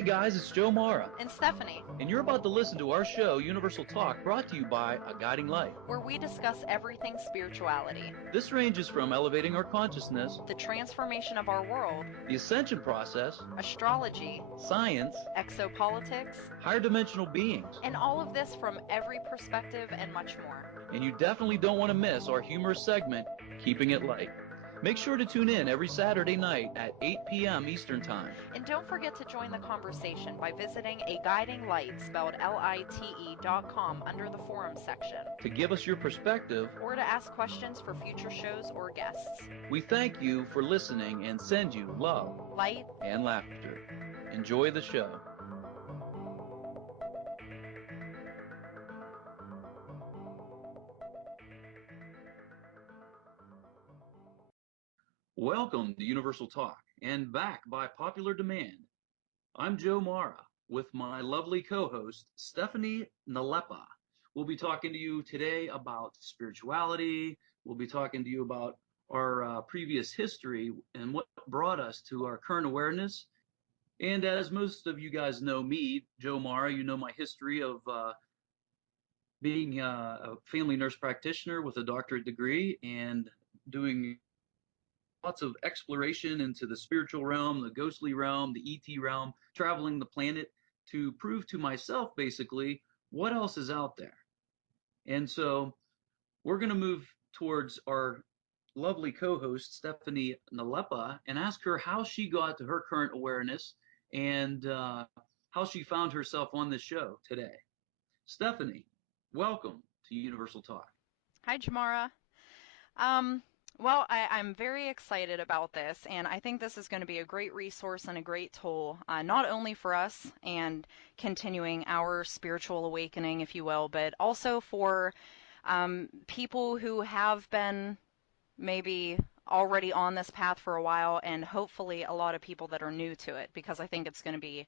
Hey guys, it's Joe Marra, And Stephanie, and you're about to listen to our show, Universal Talk, brought to you by A Guiding Light. where we discuss everything spirituality, This ranges from elevating our consciousness, the transformation of our world, the ascension process, astrology, science, exopolitics, higher dimensional beings, and all of this from every perspective and much more. and you definitely don't want to miss our humorous segment, Keeping It Light. Make sure to tune in every Saturday night at 8 p.m. Eastern Time. And don't forget to join the conversation by visiting A Guiding Light, spelled LITE.com, under the forums section, To give us your perspective, or to ask questions for future shows or guests. we thank you for listening and send you love, Light, and laughter. Enjoy the show. Welcome to Universal Talk, and back by popular demand. I'm Joe Marra with my lovely co-host, Stephanie Nalepa. We'll be talking to you today about spirituality. We'll be talking to you about our previous history and what brought us to our current awareness. And as most of you guys know me, Joe Marra, you know my history of being a family nurse practitioner with a doctorate degree and doing lots of exploration into the spiritual realm, the ghostly realm, the ET realm, traveling the planet to prove to myself basically what else is out there. And so we're going to move towards our lovely co-host Stephanie Nalepa and ask her how she got to her current awareness and how she found herself on this show today. Stephanie, welcome to Universal Talk. hi Jamara. Um, I'm very excited about this, and I think this is going to be a great resource and a great tool, not only for us and continuing our spiritual awakening, if you will, but also for people who have been maybe already on this path for a while, and hopefully a lot of people that are new to it, because I think it's going to be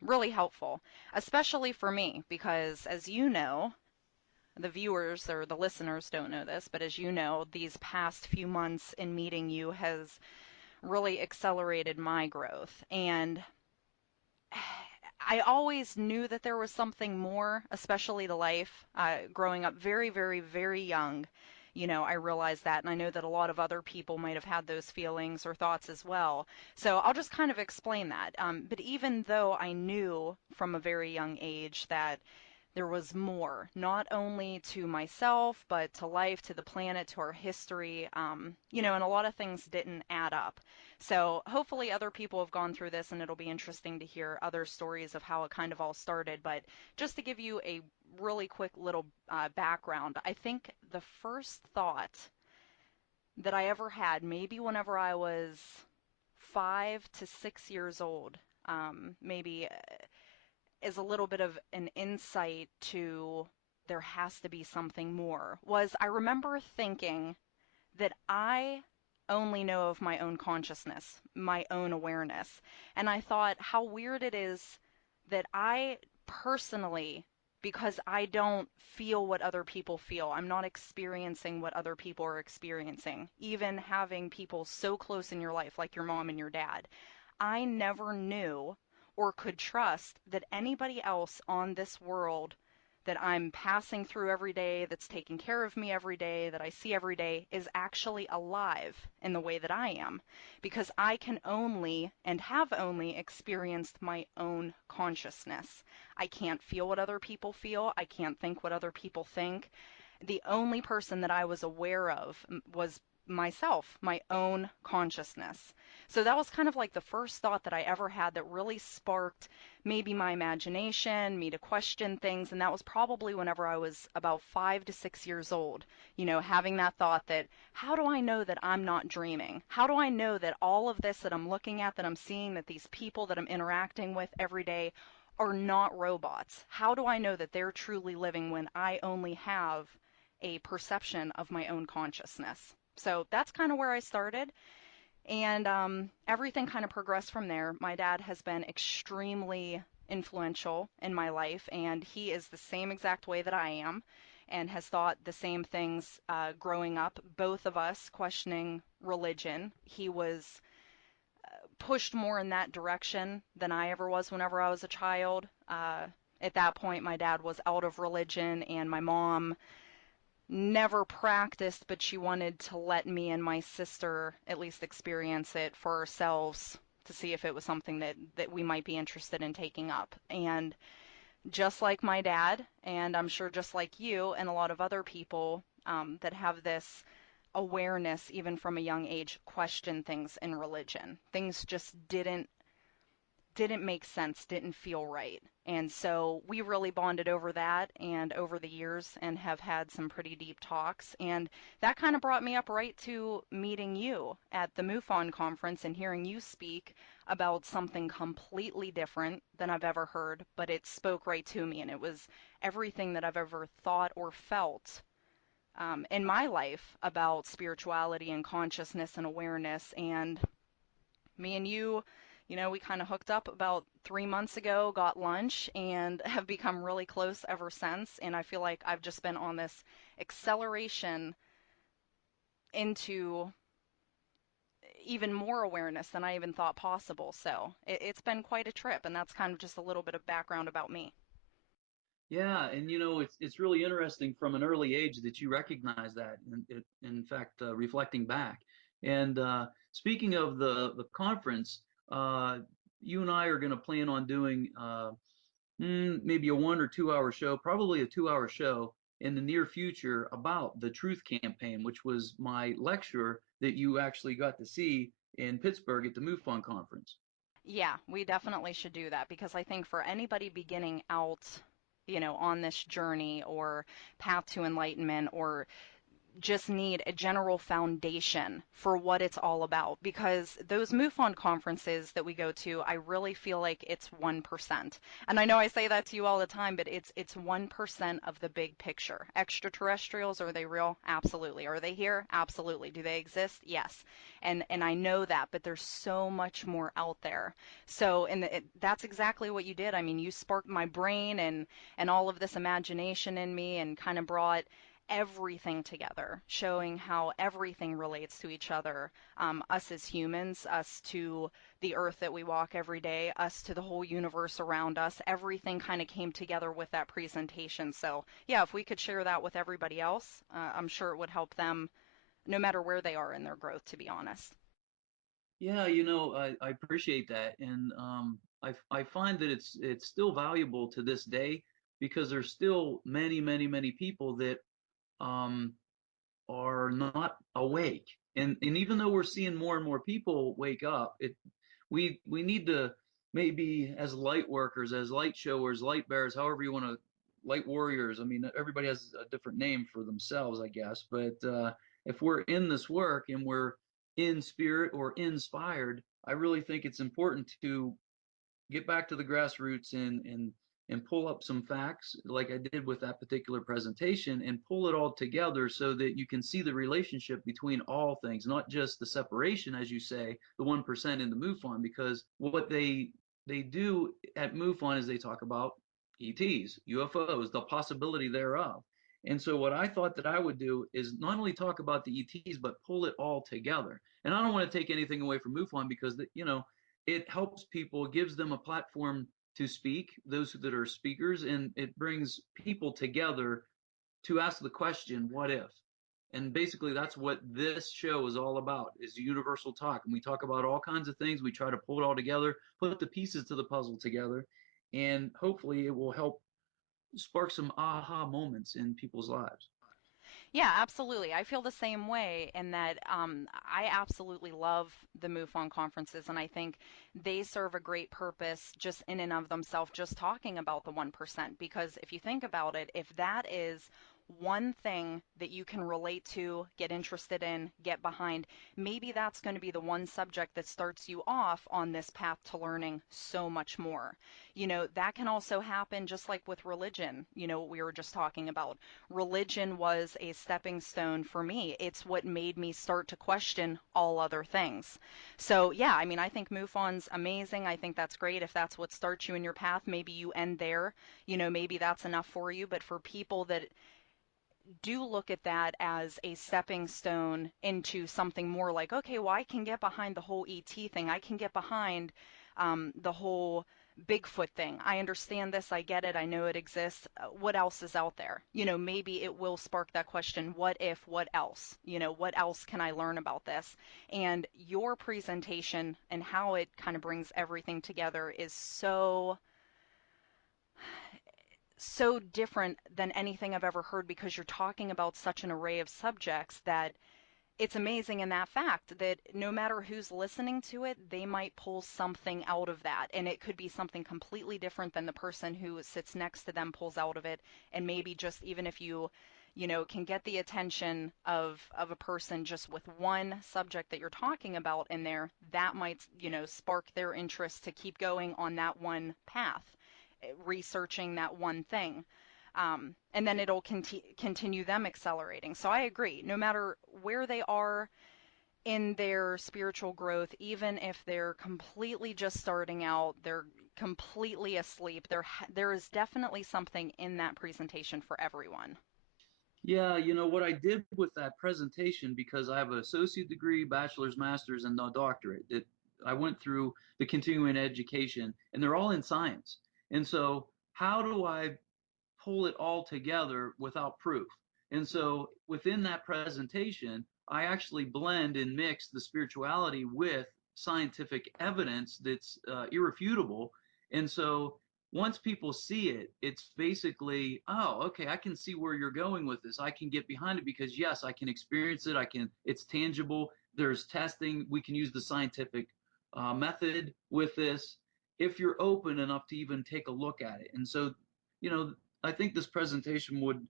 really helpful, especially for me, because as you know, the viewers or the listeners don't know this, but as you know, these past few months in meeting you has really accelerated my growth. And I always knew that there was something more, especially to life. Growing up very, very, very young, I realized that, and I know that a lot of other people might have had those feelings or thoughts as well. So I'll just kind of explain that. But even though I knew from a very young age that there was more, not only to myself, but to life, to the planet, to our history, and a lot of things didn't add up. So hopefully other people have gone through this, and it'll be interesting to hear other stories of how it kind of all started. But just to give you a really quick little background, I think the first thought that I ever had, maybe whenever I was 5 to 6 years old, maybe is a little bit of an insight to there has to be something more, was I remember thinking that I only know of my own consciousness, my own awareness. And I thought how weird it is that I personally, because I don't feel what other people feel, I'm not experiencing what other people are experiencing, even having people so close in your life, like your mom and your dad. I never knew or could trust that anybody else on this world that I'm passing through every day, that's taking care of me every day, that I see every day, is actually alive in the way that I am. Because I can only and have only experienced my own consciousness. I can't feel what other people feel. I can't think what other people think. The only person that I was aware of was myself, my own consciousness. So that was kind of like the first thought that I ever had that really sparked maybe my imagination, me to question things. And that was probably whenever I was about 5 to 6 years old, having that thought that how do I know that I'm not dreaming? How do I know that all of this that I'm looking at, that I'm seeing, that these people that I'm interacting with every day are not robots? How do I know that they're truly living when I only have a perception of my own consciousness? So that's kind of where I started. And everything kind of progressed from there. My dad has been extremely influential in my life, and he is the same exact way that I am and has thought the same things growing up, both of us questioning religion. He was pushed more in that direction than I ever was whenever I was a child. At that point, my dad was out of religion, and my mom never practiced, but she wanted to let me and my sister at least experience it for ourselves to see if it was something that we might be interested in taking up. And just like my dad, and I'm sure just like you and a lot of other people that have this awareness, even from a young age, question things in religion. Things just didn't make sense, didn't feel right. And so we really bonded over that and over the years and have had some pretty deep talks. And that kind of brought me up right to meeting you at the MUFON conference and hearing you speak about something completely different than I've ever heard, but it spoke right to me. And it was everything that I've ever thought or felt in my life about spirituality and consciousness and awareness. And me and you, we kind of hooked up about 3 months ago, got lunch, and have become really close ever since. And I feel like I've just been on this acceleration into even more awareness than I even thought possible. So it's been quite a trip, and that's kind of just a little bit of background about me. Yeah, and it's really interesting from an early age that you recognize that. In fact, reflecting back, and speaking of the conference, you and I are going to plan on doing maybe a 1 or 2 hour show, probably a 2 hour show in the near future about the Truth Campaign, which was my lecture that you actually got to see in Pittsburgh at the MUFON conference. Yeah, we definitely should do that because I think for anybody beginning out, on this journey or path to enlightenment or just need a general foundation for what it's all about because those MUFON conferences that we go to, I really feel like it's 1%. And I know I say that to you all the time, but it's 1% of the big picture. Extraterrestrials, are they real? Absolutely. Are they here? Absolutely. Do they exist? Yes. And I know that, but there's so much more out there. So that's exactly what you did. I mean, you sparked my brain and all of this imagination in me and kind of brought everything together, showing how everything relates to each other. Us as humans, us to the earth that we walk every day, us to the whole universe around us. Everything kind of came together with that presentation. So, yeah, if we could share that with everybody else, I'm sure it would help them no matter where they are in their growth, to be honest. Yeah, I appreciate that, and I find that it's still valuable to this day because there's still many, many, many people that um, are not awake. And even though we're seeing more and more people wake up, we need to maybe as light workers, as light showers, light bearers, however you want to, light warriors. I mean, everybody has a different name for themselves, I guess. But if we're in this work and we're in spirit or inspired, I really think it's important to get back to the grassroots and pull up some facts like I did with that particular presentation and pull it all together so that you can see the relationship between all things, not just the separation, as you say, the 1% in the MUFON, because what they do at MUFON is they talk about ETs, UFOs, the possibility thereof. And so what I thought that I would do is not only talk about the ETs, but pull it all together. And I don't want to take anything away from MUFON because, it helps people, gives them a platform to speak, those that are speakers, and it brings people together to ask the question, what if? And basically that's what this show is all about, is universal talk. And we talk about all kinds of things. We try to pull it all together, put the pieces to the puzzle together, and hopefully it will help spark some aha moments in people's lives. Yeah, absolutely. I feel the same way in that I absolutely love the MUFON conferences, and I think they serve a great purpose just in and of themselves, just talking about the 1%. Because if you think about it, if that is one thing that you can relate to, get interested in, get behind, maybe that's going to be the one subject that starts you off on this path to learning so much more. That can also happen just like with religion, what we were just talking about. Religion was a stepping stone for me. It's what made me start to question all other things. So, yeah, I mean, I think MUFON's amazing. I think that's great. If that's what starts you in your path, maybe you end there. Maybe that's enough for you. But for people that do look at that as a stepping stone into something more like, okay, well, I can get behind the whole ET thing. I can get behind the whole Bigfoot thing. I understand this. I get it. I know it exists. What else is out there? Maybe it will spark that question, what if, what else? What else can I learn about this? And your presentation and how it kind of brings everything together is so different than anything I've ever heard because you're talking about such an array of subjects that it's amazing in that fact that no matter who's listening to it, they might pull something out of that. And it could be something completely different than the person who sits next to them pulls out of it. And maybe just even if you can get the attention of a person just with one subject that you're talking about in there, that might, spark their interest to keep going on that one path, researching that one thing. And then it'll continue them accelerating. So I agree. No matter where they are in their spiritual growth, even if they're completely just starting out, they're completely asleep, there is definitely something in that presentation for everyone. Yeah, what I did with that presentation, because I have an associate degree, bachelor's, master's, and a doctorate, that I went through the continuing education, and they're all in science. And so, how do I pull it all together without proof? And so, within that presentation, I actually blend and mix the spirituality with scientific evidence that's irrefutable. And so, once people see it, it's basically, oh, okay, I can see where you're going with this. I can get behind it because yes, I can experience it. It's tangible. There's testing. We can use the scientific method with this if you're open enough to even take a look at it. And so, you know, I think this presentation would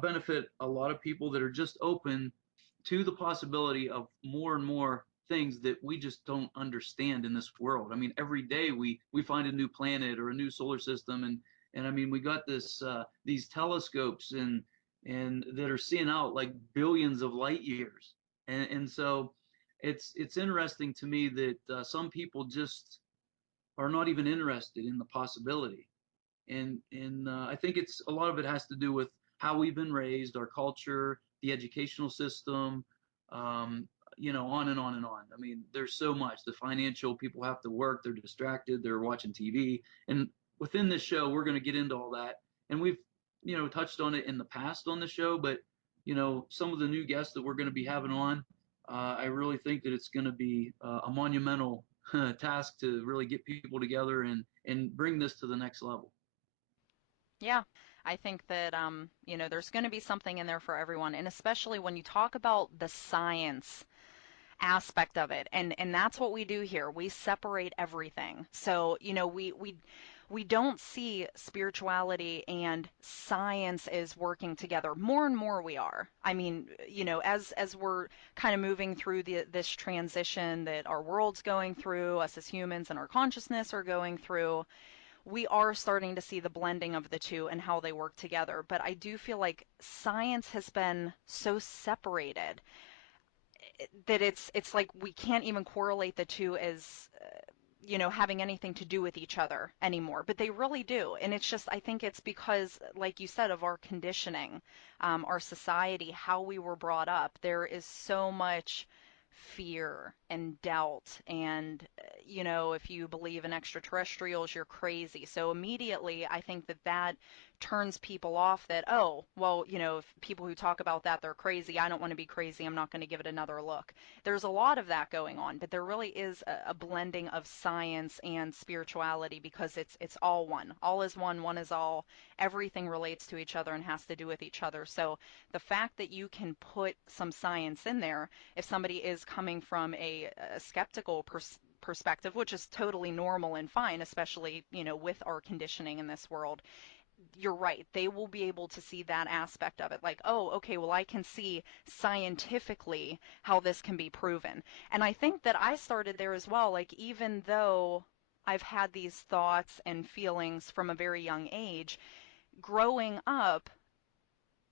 benefit a lot of people that are just open to the possibility of more and more things that we just don't understand in this world. I mean, every day we find a new planet or a new solar system, and I mean, we got this these telescopes and that are seeing out like billions of light years, and so it's interesting to me that some people just are not even interested in the possibility. And I think it's a lot of it has to do with how we've been raised, our culture, the educational system, um, on and on and on. I mean, there's so much. The financial people have to work, they're distracted, they're watching TV, and within this show, we're going to get into all that. And we've touched on it in the past on the show, but some of the new guests that we're going to be having on, I really think that it's going to be a monumental task to really get people together and bring this to the next level. Yeah, I think that there's going to be something in there for everyone, and especially when you talk about the science aspect of it, and that's what we do here. We separate everything. So we don't see spirituality and science as working together. More and more we are. I mean, as we're kind of moving through this transition that our world's going through, us as humans and our consciousness are going through, we are starting to see the blending of the two and how they work together. But I do feel like science has been so separated that it's like we can't even correlate the two as having anything to do with each other anymore, but they really do. And it's just, I think it's because, like you said, of our conditioning, our society, how we were brought up. There is so much fear and doubt, and if you believe in extraterrestrials, you're crazy. So immediately I think that turns people off, that, oh, well, if people who talk about that, they're crazy, I don't want to be crazy, I'm not going to give it another look. There's a lot of that going on, but there really is a blending of science and spirituality, because it's all one. All is one, one is all. Everything relates to each other and has to do with each other. So the fact that you can put some science in there, if somebody is coming from a skeptical perspective, which is totally normal and fine, especially, with our conditioning in this world, you're right. They will be able to see that aspect of it. Like, oh, okay, well, I can see scientifically how this can be proven. And I think that I started there as well. Like, even though I've had these thoughts and feelings from a very young age, growing up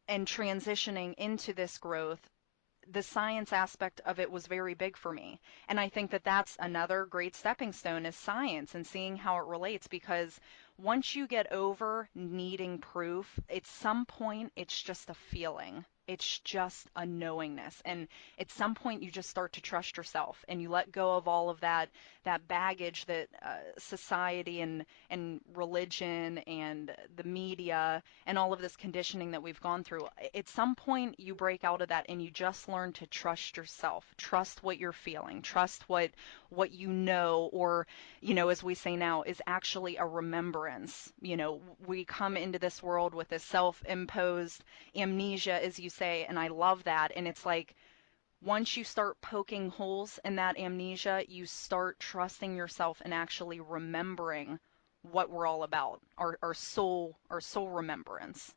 and transitioning into this growth, the science aspect of it was very big for me. And I think that that's another great stepping stone, is science and seeing how it relates, because once you get over needing proof, at some point it's just a feeling. It's just a knowingness. And at some point you just start to trust yourself and you let go of all of that baggage that society and religion and the media and all of this conditioning that we've gone through. At some point you break out of that and you just learn to trust yourself. Trust what you're feeling. Trust what you know, or as we say now, is actually a remembrance. We come into this world with this self-imposed amnesia, as you say, and I love that. And it's like once you start poking holes in that amnesia, you start trusting yourself and actually remembering what we're all about, our soul remembrance.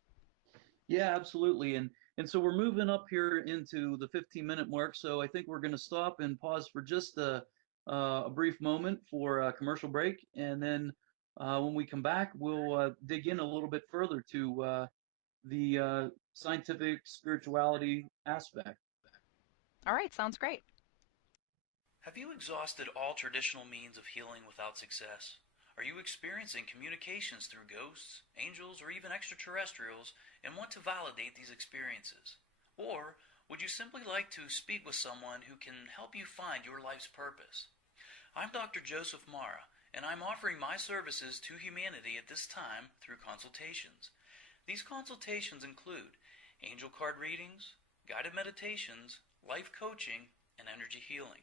Yeah, absolutely. And so we're moving up here into the 15-minute mark. So I think we're going to stop and pause for just a brief moment for a commercial break, and then when we come back, we'll dig in a little bit further to the scientific spirituality aspect. All right, sounds great. Have you exhausted all traditional means of healing without success? Are you experiencing communications through ghosts, angels, or even extraterrestrials and want to validate these experiences? Or would you simply like to speak with someone who can help you find your life's purpose? I'm Dr. Joseph Marra, and I'm offering my services to humanity at this time through consultations. These consultations include angel card readings, guided meditations, life coaching, and energy healing.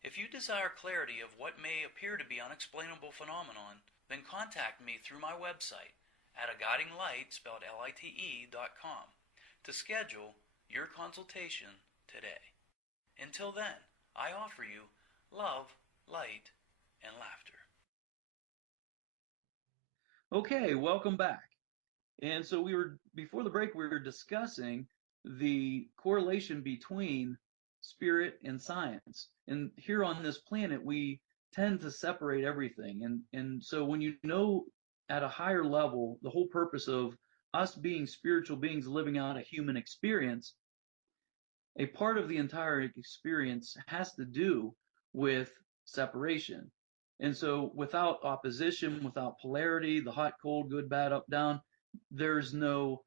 If you desire clarity of what may appear to be unexplainable phenomenon, then contact me through my website at aguidinglight, spelled Lite.com, to schedule your consultation today. Until then, I offer you love, light, and laughter. Okay, welcome back. And so before the break, we were discussing the correlation between spirit and science. And here on this planet, we tend to separate everything. And so when you know at a higher level the whole purpose of us being spiritual beings living out a human experience, a part of the entire experience has to do with separation. And so without opposition, without polarity, the hot, cold, good, bad, up, down, there's no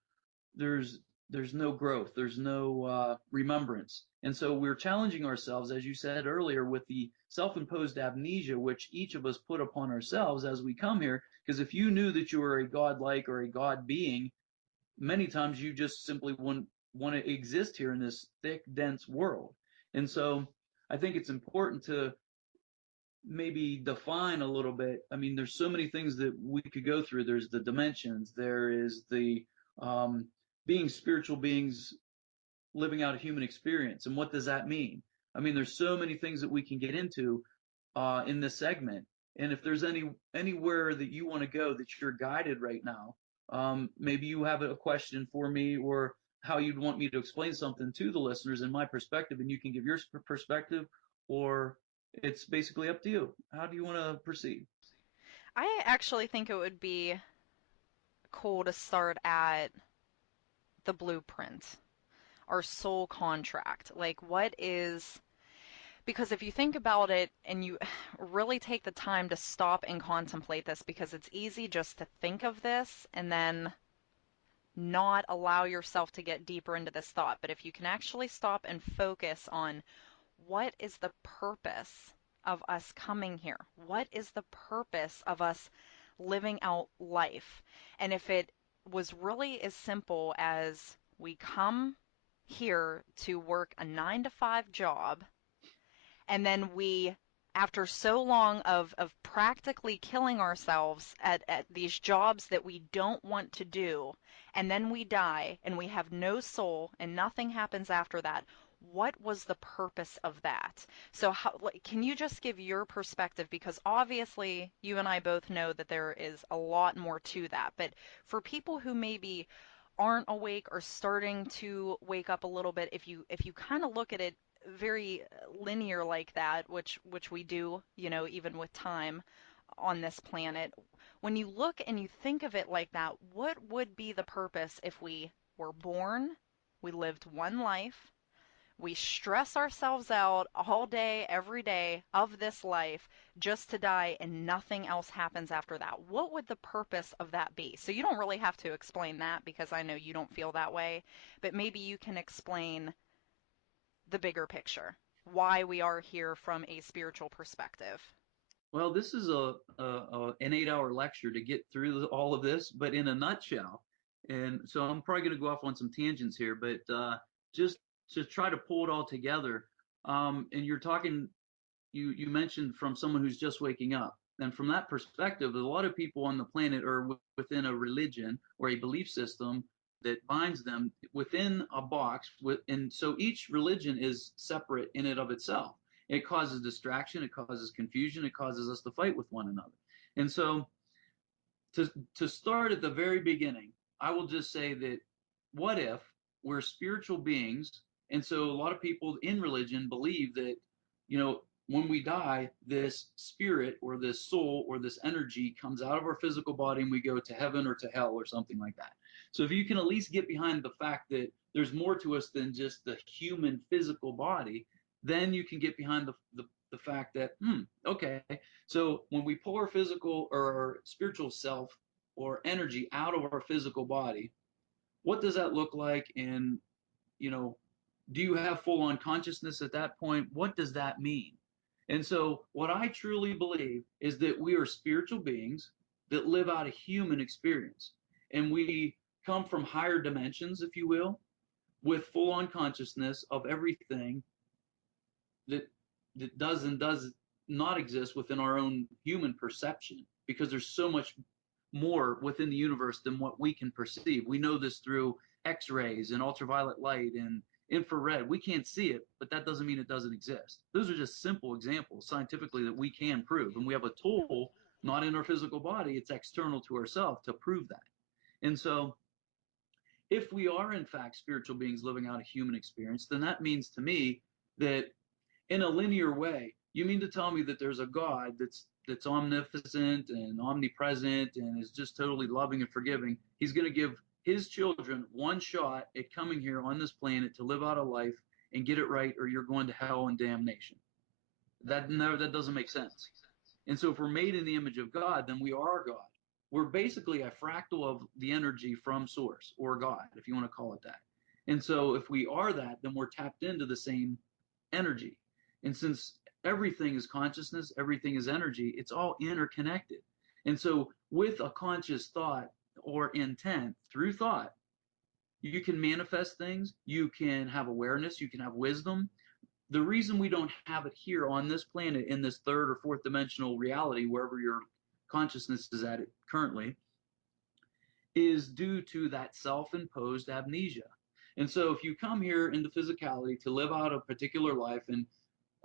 there's there's no growth, there's no remembrance. And so we're challenging ourselves, as you said earlier, with the self-imposed amnesia which each of us put upon ourselves as we come here. Because if you knew that you were a godlike or a god being, many times you just simply wouldn't want to exist here in this thick, dense world. And so I think it's important to maybe define a little bit. I mean, there's so many things that we could go through. There's the dimensions, there is the um, being spiritual beings living out a human experience. And what does that mean? I mean, there's so many things that we can get into in this segment. And if there's anywhere that you want to go that you're guided right now, maybe you have a question for me or how you'd want me to explain something to the listeners in my perspective, and you can give your perspective, or it's basically up to you. How do you want to proceed? I actually think it would be cool to start at the blueprint, our soul contract. Like, what is, because if you think about it and you really take the time to stop and contemplate this, because it's easy just to think of this and then not allow yourself to get deeper into this thought. But if you can actually stop and focus on what is the purpose of us coming here? What is the purpose of us living out life? And if it was really as simple as we come here to work a 9 to 5 job, and then we, after so long of practically killing ourselves at these jobs that we don't want to do, and then we die and we have no soul and nothing happens after that, what was the purpose of that? So how, like, can you just give your perspective? Because obviously you and I both know that there is a lot more to that. But for people who maybe aren't awake or starting to wake up a little bit, if you kind of look at it very linear like that, which we do, even with time on this planet, when you look and you think of it like that, what would be the purpose if we were born, we lived one life, We stress ourselves out all day, every day of this life just to die, and nothing else happens after that. What would the purpose of that be? So you don't really have to explain that because I know you don't feel that way, but maybe you can explain the bigger picture, why we are here from a spiritual perspective. Well, this is an 8 hour lecture to get through all of this, but in a nutshell. And so I'm probably going to go off on some tangents here, but just to try to pull it all together. And you're talking, you mentioned from someone who's just waking up. And from that perspective, a lot of people on the planet are within a religion or a belief system that binds them within a box. And so each religion is separate in and of itself. It causes distraction, it causes confusion, it causes us to fight with one another. And so to start at the very beginning, I will just say that what if we're spiritual beings, and so a lot of people in religion believe that when we die, this spirit or this soul or this energy comes out of our physical body and we go to heaven or to hell or something like that. So if you can at least get behind the fact that there's more to us than just the human physical body, then you can get behind the fact that okay, so when we pull our physical or our spiritual self or energy out of our physical body, what does that look like? And, you know, do you have full on consciousness at that point? What does that mean? And so, what I truly believe is that we are spiritual beings that live out a human experience. And we come from higher dimensions, if you will, with full on consciousness of everything that does and does not exist within our own human perception, because there's so much more within the universe than what we can perceive. We know this through X-rays and ultraviolet light and infrared. We can't see it, but that doesn't mean it doesn't exist. Those are just simple examples scientifically that we can prove, and we have a tool not in our physical body, it's external to ourselves to prove that. And so if we are in fact spiritual beings living out a human experience, then that means to me that in a linear way, you mean to tell me that there's a God that's omnipotent and omnipresent and is just totally loving and forgiving? He's going to give his children one shot at coming here on this planet to live out a life and get it right, or you're going to hell and damnation. That doesn't make sense. And so if we're made in the image of God, then we are God. We're basically a fractal of the energy from source, or God, if you want to call it that. And so if we are that, then we're tapped into the same energy. And since everything is consciousness, everything is energy, it's all interconnected. And so with a conscious thought or intent through thought, you can manifest things, you can have awareness, you can have wisdom. The reason we don't have it here on this planet in this third or fourth dimensional reality, wherever your consciousness is at it currently, is due to that self-imposed amnesia. And so if you come here into physicality to live out a particular life, and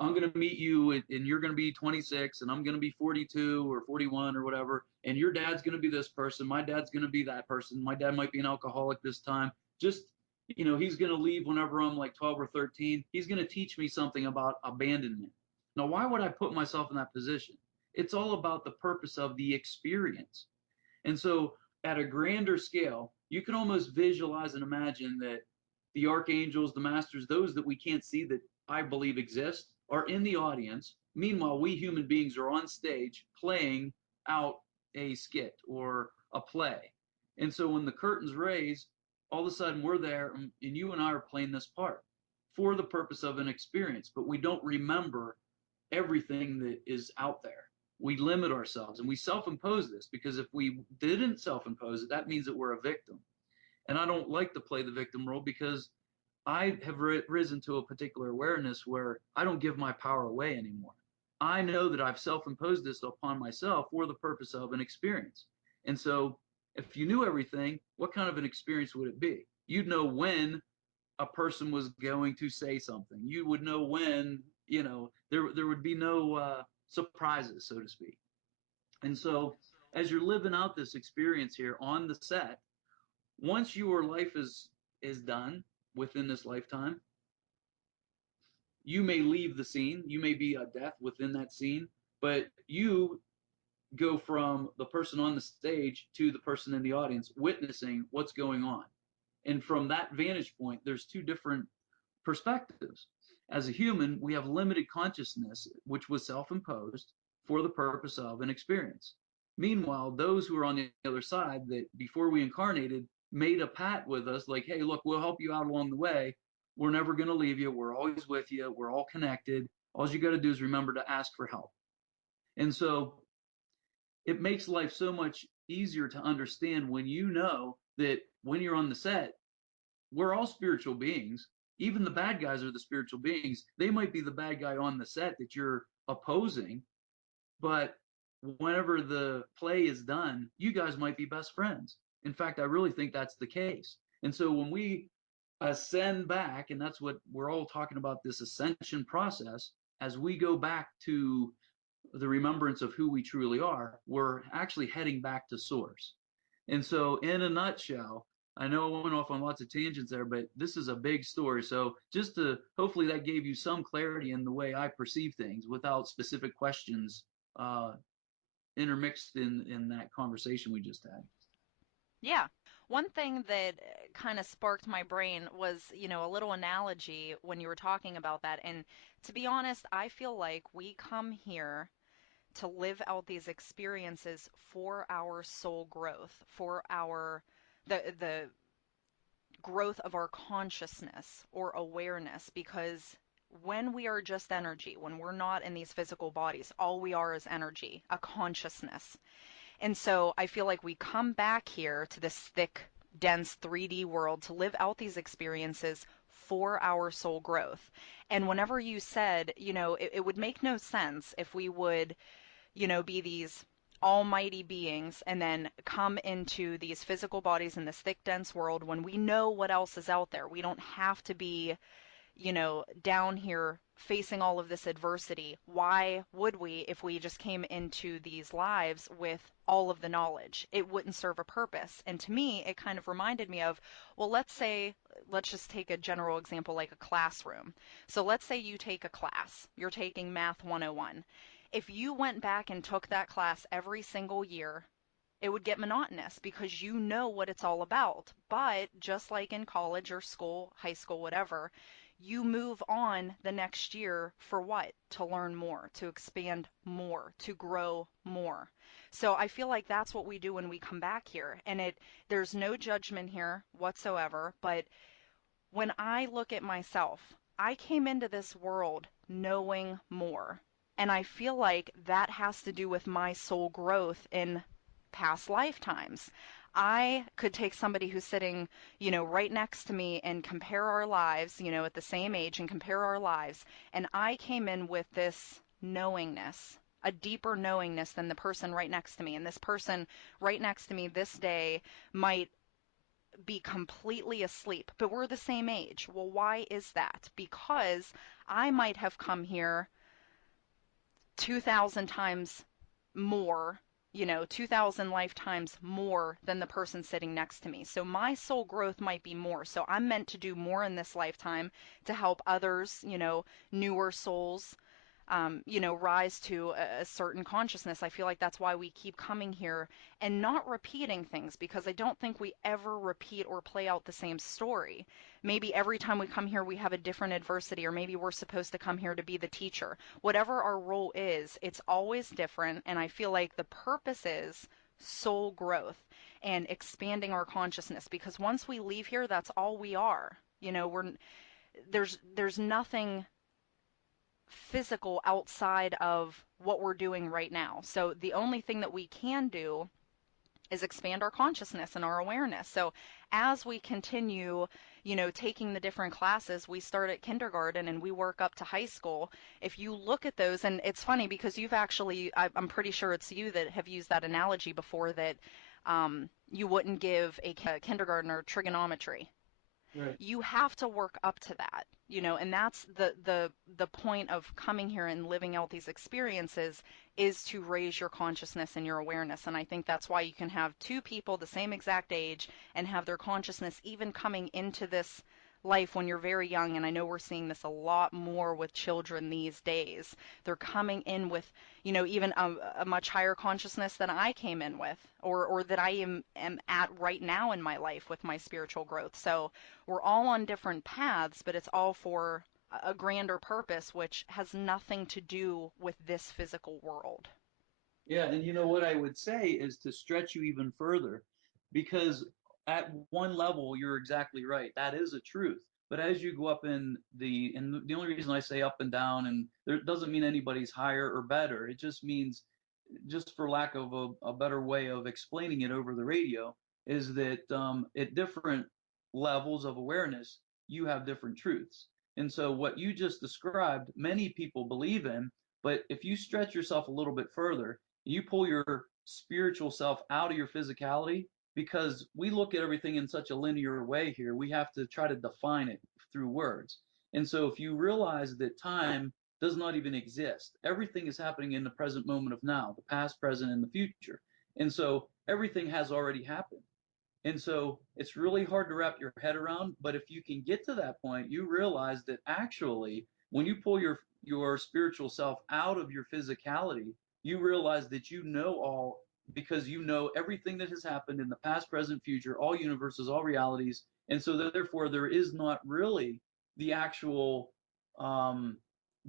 I'm going to meet you and you're going to be 26 and I'm going to be 42 or 41 or whatever, and your dad's going to be this person, my dad's going to be that person, my dad might be an alcoholic this time, just he's going to leave whenever I'm like 12 or 13. He's going to teach me something about abandonment. Now, why would I put myself in that position? It's all about the purpose of the experience. And so at a grander scale, you can almost visualize and imagine that the archangels, the masters, those that we can't see that I believe exist, are in the audience. Meanwhile, we human beings are on stage playing out a skit or a play. And so when the curtains raise, all of a sudden we're there and you and I are playing this part for the purpose of an experience, but we don't remember everything that is out there. We limit ourselves and we self-impose this, because if we didn't self-impose it, that means that we're a victim. And I don't like to play the victim role, because I have risen to a particular awareness where I don't give my power away anymore. I know that I've self-imposed this upon myself for the purpose of an experience. And so if you knew everything, what kind of an experience would it be? You'd know when a person was going to say something. You would know when, there would be no surprises, so to speak. And so as you're living out this experience here on the set, once your life is done within this lifetime, you may leave the scene. You may be a death within that scene, but you go from the person on the stage to the person in the audience witnessing what's going on. And from that vantage point, there's two different perspectives. As a human, we have limited consciousness, which was self imposed for the purpose of an experience. Meanwhile, those who are on the other side that before we incarnated made a pact with us like, hey, look, we'll help you out along the way. We're never going to leave you. We're always with you. We're all connected. All you got to do is remember to ask for help. And so it makes life so much easier to understand when you know that when you're on the set, we're all spiritual beings. Even the bad guys are the spiritual beings. They might be the bad guy on the set that you're opposing, but whenever the play is done, you guys might be best friends. In fact, I really think that's the case. And so when we ascend back, and that's what we're all talking about, this ascension process, as we go back to the remembrance of who we truly are, we're actually heading back to source. And so, in a nutshell, I know I went off on lots of tangents there, but this is a big story. So, just to hopefully that gave you some clarity in the way I perceive things without specific questions intermixed in that conversation we just had. Yeah. One thing that kind of sparked my brain was, a little analogy when you were talking about that. And to be honest, I feel like we come here to live out these experiences for our soul growth, for the growth of our consciousness or awareness, because when we are just energy, when we're not in these physical bodies, all we are is energy, a consciousness. And so I feel like we come back here to this thick, dense 3D world to live out these experiences for our soul growth. And whenever you said, it would make no sense if we would, be these almighty beings and then come into these physical bodies in this thick, dense world when we know what else is out there. We don't have to be down here facing all of this adversity. Why would we if we just came into these lives with all of the knowledge? It wouldn't serve a purpose. And to me, it kind of reminded me of, well, let's just take a general example like a classroom. So let's say you take a class, you're taking Math 101. If you went back and took that class every single year, it would get monotonous because you know what it's all about. But just like in college or school, high school, whatever, you move on the next year for what? To learn more, to expand more, to grow more. So I feel like that's what we do when we come back here. And there's no judgment here whatsoever, but when I look at myself, I came into this world knowing more. And I feel like that has to do with my soul growth in past lifetimes. I could take somebody who's sitting, right next to me and compare our lives, at the same age and compare our lives. And I came in with this knowingness, a deeper knowingness than the person right next to me. And this person right next to me this day might be completely asleep, but we're the same age. Well, why is that? Because I might have come here 2,000 times more, 2,000 lifetimes more than the person sitting next to me. So my soul growth might be more. So I'm meant to do more in this lifetime to help others, newer souls, rise to a certain consciousness. I feel like that's why we keep coming here and not repeating things, because I don't think we ever repeat or play out the same story. Maybe every time we come here, we have a different adversity, or maybe we're supposed to come here to be the teacher. Whatever our role is, it's always different. And I feel like the purpose is soul growth and expanding our consciousness, because once we leave here, that's all we are. There's nothing physical outside of what we're doing right now. So the only thing that we can do is expand our consciousness and our awareness. So as we continue, taking the different classes, we start at kindergarten and we work up to high school. If you look at those, and it's funny because you've actually, I'm pretty sure it's you that have used that analogy before, that you wouldn't give a kindergartner trigonometry. Right. You have to work up to that, and that's the point of coming here and living out these experiences, is to raise your consciousness and your awareness. And I think that's why you can have two people the same exact age and have their consciousness even coming into this life when you're very young, and I know we're seeing this a lot more with children these days. They're coming in with, even a much higher consciousness than I came in with, or that I am at right now in my life with my spiritual growth. So we're all on different paths, but it's all for a grander purpose, which has nothing to do with this physical world. Yeah, and you know what I would say is to stretch you even further, because at one level you're exactly right. That is a truth. But as you go up and the only reason I say up and down, and there doesn't mean anybody's higher or better. It just means, just for lack of a better way of explaining it over the radio, is that at different levels of awareness, you have different truths. And so what you just described, many people believe in, but if you stretch yourself a little bit further, you pull your spiritual self out of your physicality, because we look at everything in such a linear way here. We have to try to define it through words. And so if you realize that time does not even exist, everything is happening in the present moment of now, the past, present, and the future. And so everything has already happened. And so it's really hard to wrap your head around, but if you can get to that point, you realize that actually when you pull your spiritual self out of your physicality, you realize that you know all, because you know everything that has happened in the past, present, future, all universes, all realities. And so therefore there is not really the actual um,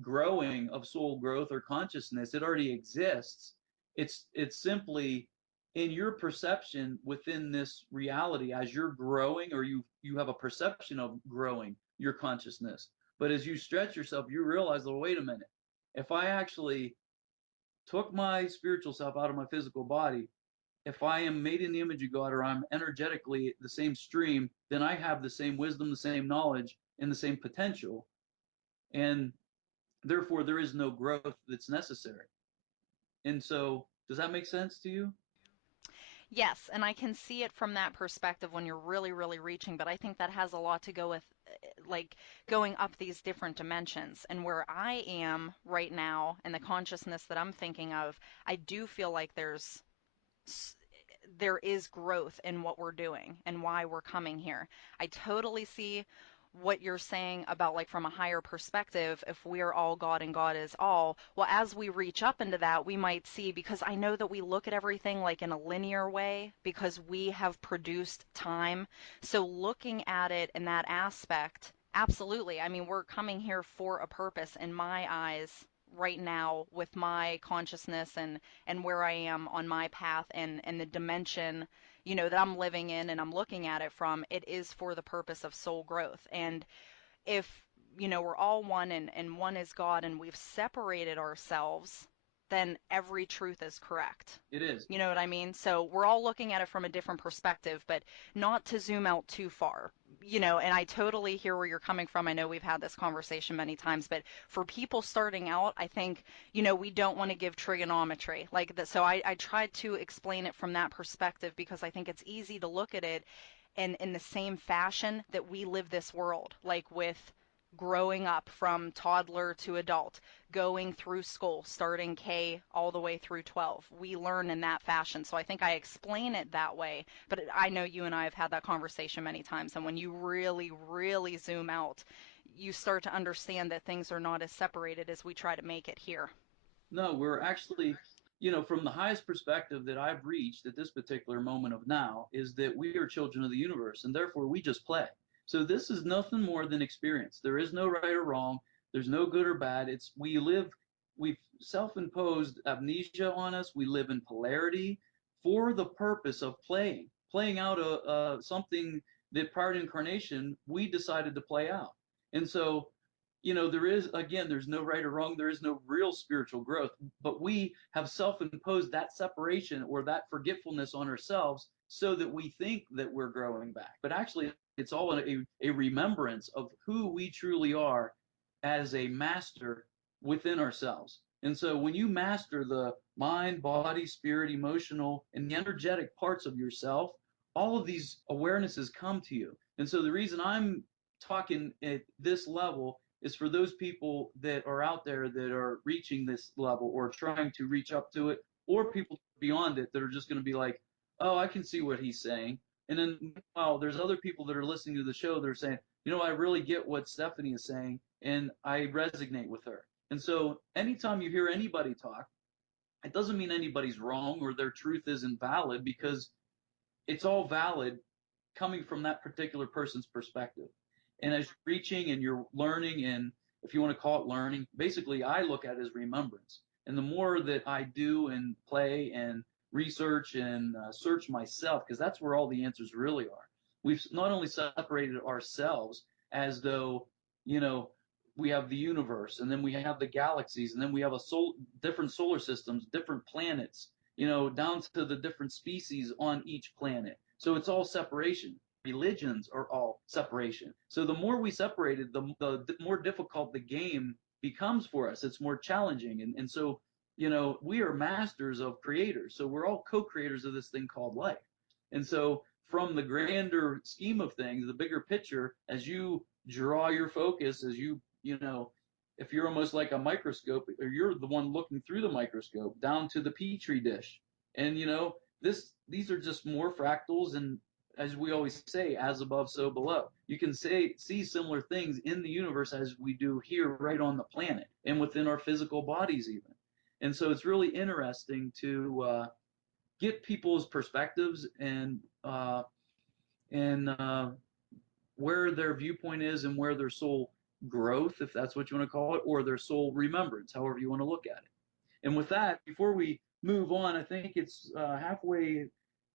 growing of soul growth or consciousness. It already exists. It's simply in your perception within this reality as you're growing, or you have a perception of growing your consciousness. But as you stretch yourself, you realize, well, wait a minute, if I actually took my spiritual self out of my physical body, if I am made in the image of God, or I'm energetically the same stream, then I have the same wisdom, the same knowledge, and the same potential, and therefore there is no growth that's necessary. And so does that make sense to you? Yes, and I can see it from that perspective when you're really, really reaching, but I think that has a lot to go with like going up these different dimensions. And where I am right now and the consciousness that I'm thinking of, I do feel like there is growth in what we're doing and why we're coming here. I totally see what you're saying about like from a higher perspective, if we're all God and God is all. Well, as we reach up into that, we might see, because I know that we look at everything like in a linear way because we have produced time. So looking at it in that aspect, absolutely. I mean, we're coming here for a purpose in my eyes right now with my consciousness and where I am on my path and the dimension, that I'm living in and I'm looking at it from, it is for the purpose of soul growth. And if, we're all one and one is God and we've separated ourselves, then every truth is correct. It is. You know what I mean? So we're all looking at it from a different perspective, but not to zoom out too far. And I totally hear where you're coming from. I know we've had this conversation many times, but for people starting out, I think, we don't want to give trigonometry like that. So I tried to explain it from that perspective because I think it's easy to look at it in the same fashion that we live this world, like with growing up from toddler to adult, going through school, starting K all the way through 12. We learn in that fashion. So I think I explain it that way. But I know you and I have had that conversation many times. And when you really, really zoom out, you start to understand that things are not as separated as we try to make it here. No, we're actually, from the highest perspective that I've reached at this particular moment of now, is that we are children of the universe, and therefore we just play. So this is nothing more than experience. There is no right or wrong. There's no good or bad. We've self-imposed amnesia on us. We live in polarity for the purpose of playing out something that prior to incarnation we decided to play out. And so there is, again, there's no right or wrong. There is no real spiritual growth, but we have self-imposed that separation or that forgetfulness on ourselves so that we think that we're growing back. But actually, it's all a remembrance of who we truly are as a master within ourselves. And so when you master the mind, body, spirit, emotional, and the energetic parts of yourself, all of these awarenesses come to you. And so the reason I'm talking at this level is for those people that are out there that are reaching this level or trying to reach up to it, or people beyond it that are just going to be like, oh, I can see what he's saying. And then, wow, there's other people that are listening to the show that are saying, I really get what Stephanie is saying, and I resonate with her. And so, anytime you hear anybody talk, it doesn't mean anybody's wrong or their truth isn't valid, because it's all valid coming from that particular person's perspective. And as you're reaching and you're learning, and if you want to call it learning, basically I look at it as remembrance. And the more that I do and play and research and search myself, because that's where all the answers really are. We've not only separated ourselves as though, you know, we have the universe, and then we have the galaxies, and then we have different solar systems, different planets, down to the different species on each planet. So it's all separation. Religions are all separation. So the more we separated, the more difficult the game becomes for us. It's more challenging. And so, we are masters of creators. So we're all co-creators of this thing called life. And so from the grander scheme of things, the bigger picture, as you draw your focus, as if you're almost like a microscope, or you're the one looking through the microscope down to the petri dish. And these are just more fractals, and as we always say, as above, so below. You can see similar things in the universe as we do here right on the planet and within our physical bodies even. And so it's really interesting to get people's perspectives and where their viewpoint is and where their soul growth, if that's what you want to call it, or their soul remembrance, however you want to look at it. And with that, before we move on, I think it's halfway.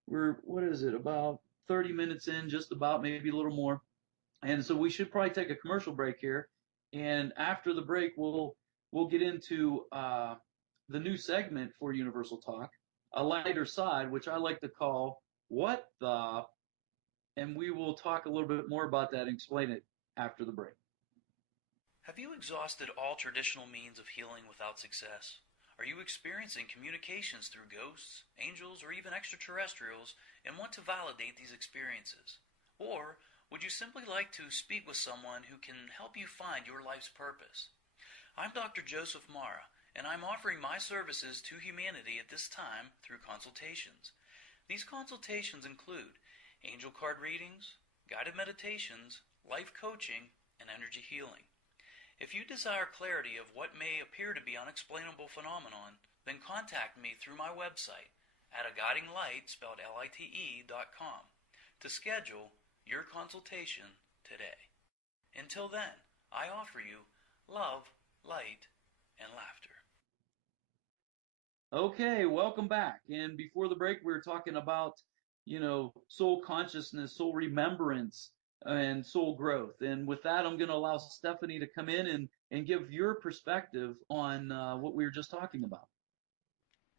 What is it, about 30 minutes in, just about, maybe a little more. And so we should probably take a commercial break here. And after the break, we'll get into the new segment for Universal Talk, a lighter side, which I like to call "What the," and we will talk a little bit more about that and explain it after the break. Have you exhausted all traditional means of healing without success? Are you experiencing communications through ghosts, angels, or even extraterrestrials and want to validate these experiences? Or would you simply like to speak with someone who can help you find your life's purpose? I'm Dr. Joseph Marra, and I'm offering my services to humanity at this time through consultations. These consultations include angel card readings, guided meditations, life coaching, and energy healing. If you desire clarity of what may appear to be unexplainable phenomenon, then contact me through my website at aguidinglight, spelled LITE.com, to schedule your consultation today. Until then, I offer you love, light, and laughter. Okay, welcome back. And before the break, we were talking about, soul consciousness, soul remembrance, and soul growth. And with that, I'm going to allow Stephanie to come in and give your perspective on what we were just talking about.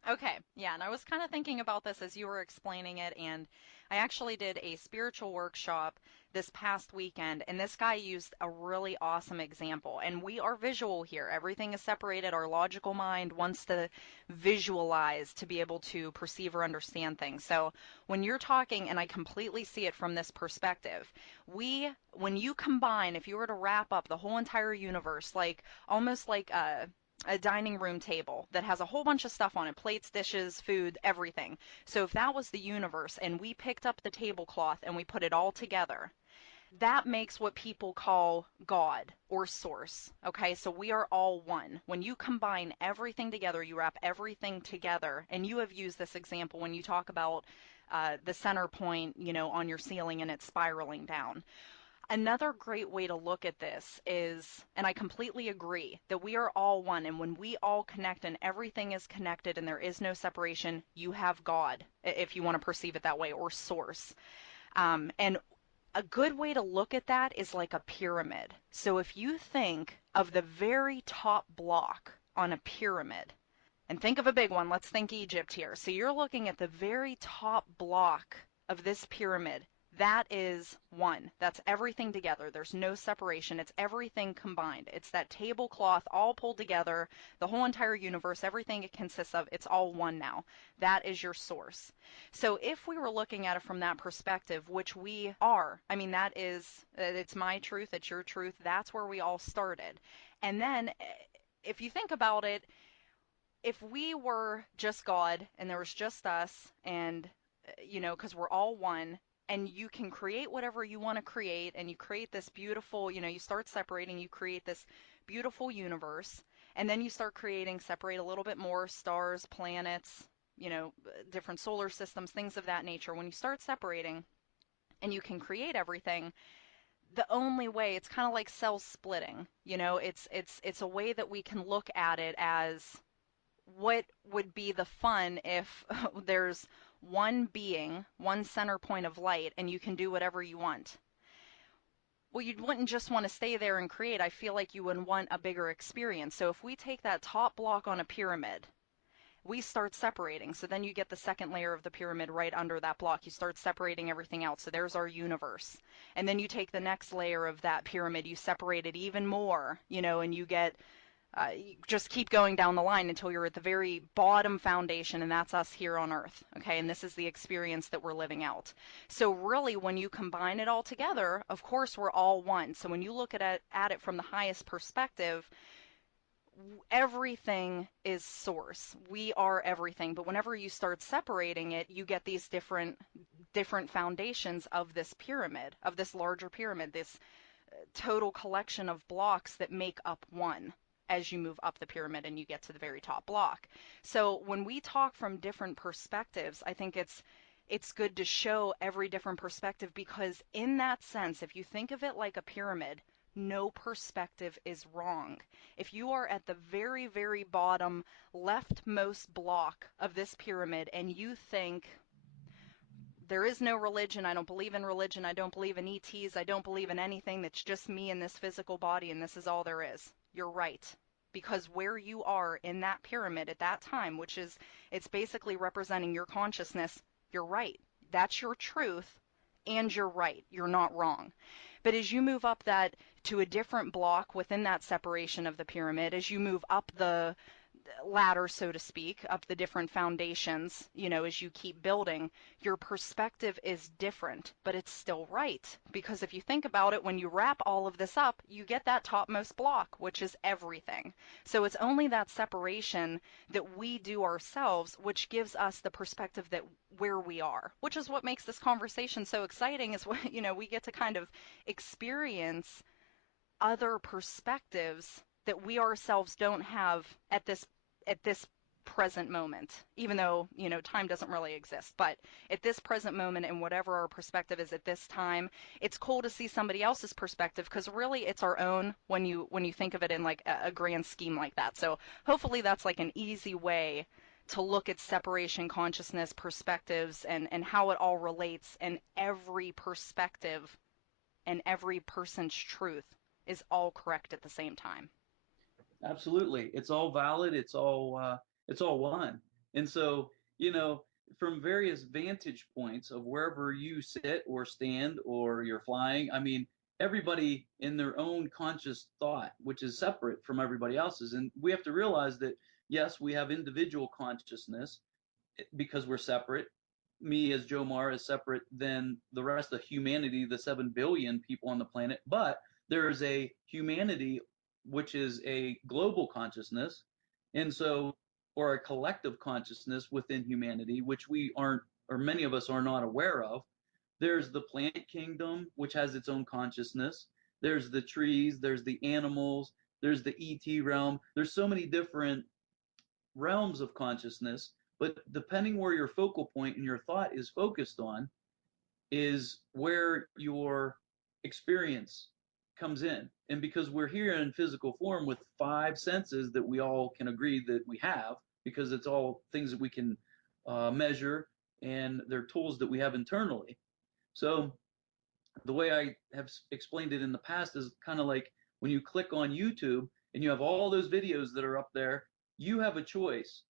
Okay, yeah, and I was kind of thinking about this as you were explaining it, and I actually did a spiritual workshop this past weekend, and this guy used a really awesome example. And we are visual here. Everything is separated. Our logical mind wants to visualize to be able to perceive or understand things. So when you're talking, and I completely see it from this perspective, when you combine, if you were to wrap up the whole entire universe, like almost like a dining room table that has a whole bunch of stuff on it, plates, dishes, food, everything. So if that was the universe and we picked up the tablecloth and we put it all together, that makes what people call God or source. Okay, so we are all one. When you combine everything together, you wrap everything together, and you have used this example when you talk about the center point, on your ceiling and it's spiraling down. Another great way to look at this is, and I completely agree, that we are all one, and when we all connect and everything is connected and there is no separation, you have God, if you want to perceive it that way, or source. And a good way to look at that is like a pyramid. So if you think of the very top block on a pyramid, and think of a big one, let's think Egypt here. So you're looking at the very top block of this pyramid. That is one. That's everything together. There's no separation. It's everything combined. It's that tablecloth all pulled together, the whole entire universe, everything it consists of, it's all one now. That is your source. So if we were looking at it from that perspective, which we are, I mean, that is, it's my truth, it's your truth, that's where we all started. And then if you think about it, if we were just God and there was just us and, because we're all one, and you can create whatever you want to create, and you create this beautiful, you start separating, you create this beautiful universe, and then you start creating, separate a little bit more, stars, planets, different solar systems, things of that nature. When you start separating and you can create everything, the only way, it's kind of like cell splitting, it's a way that we can look at it as, what would be the fun if there's one being, one center point of light, and you can do whatever you want? Well, you wouldn't just want to stay there and create. I feel like you would want a bigger experience. So if we take that top block on a pyramid, we start separating. So then you get the second layer of the pyramid right under that block. You start separating everything else. So there's our universe. And then you take the next layer of that pyramid, you separate it even more, and you get, you just keep going down the line until you're at the very bottom foundation, and that's us here on Earth. Okay, and this is the experience that we're living out. So really, when you combine it all together, of course, we're all one. So when you look at it from the highest perspective, everything is source. We are everything. But whenever you start separating it, you get these different foundations of this pyramid, of this larger pyramid, this total collection of blocks that make up one as you move up the pyramid and you get to the very top block. So when we talk from different perspectives, I think it's good to show every different perspective, because in that sense, if you think of it like a pyramid, no perspective is wrong. If you are at the very, very bottom leftmost block of this pyramid and you think, there is no religion, I don't believe in religion, I don't believe in ETs, I don't believe in anything, that's just me in this physical body and this is all there is, you're right. Because where you are in that pyramid at that time, which is, it's basically representing your consciousness, you're right. That's your truth, and you're right. You're not wrong. But as you move up that to a different block within that separation of the pyramid, as you move up the ladder, so to speak, up the different foundations, as you keep building, your perspective is different, but it's still right. Because if you think about it, when you wrap all of this up, you get that topmost block, which is everything. So it's only that separation that we do ourselves, which gives us the perspective that where we are, which is what makes this conversation so exciting, is what, we get to kind of experience other perspectives that we ourselves don't have at this present moment, even though time doesn't really exist. But at this present moment, and whatever our perspective is at this time, it's cool to see somebody else's perspective, because really it's our own when you think of it in like a grand scheme like that. So hopefully that's like an easy way to look at separation, consciousness, perspectives, and how it all relates, and every perspective and every person's truth is all correct at the same time. Absolutely. It's all valid. It's all one. And so, from various vantage points of wherever you sit or stand or you're flying, I mean, everybody in their own conscious thought, which is separate from everybody else's. And we have to realize that, yes, we have individual consciousness because we're separate. Me as Joe Marra is separate than the rest of humanity, the 7 billion people on the planet. But there is a humanity which is a global consciousness, and so, or a collective consciousness within humanity, which we aren't, or many of us are not aware of. There's the plant kingdom, which has its own consciousness. There's the trees, there's the animals, there's the ET realm. There's so many different realms of consciousness, but depending where your focal point and your thought is focused on is where your experience comes in. And because we're here in physical form with 5 senses that we all can agree that we have, because it's all things that we can measure, and they're tools that we have internally. So the way I have explained it in the past is kind of like when you click on YouTube and you have all those videos that are up there, you have a choice.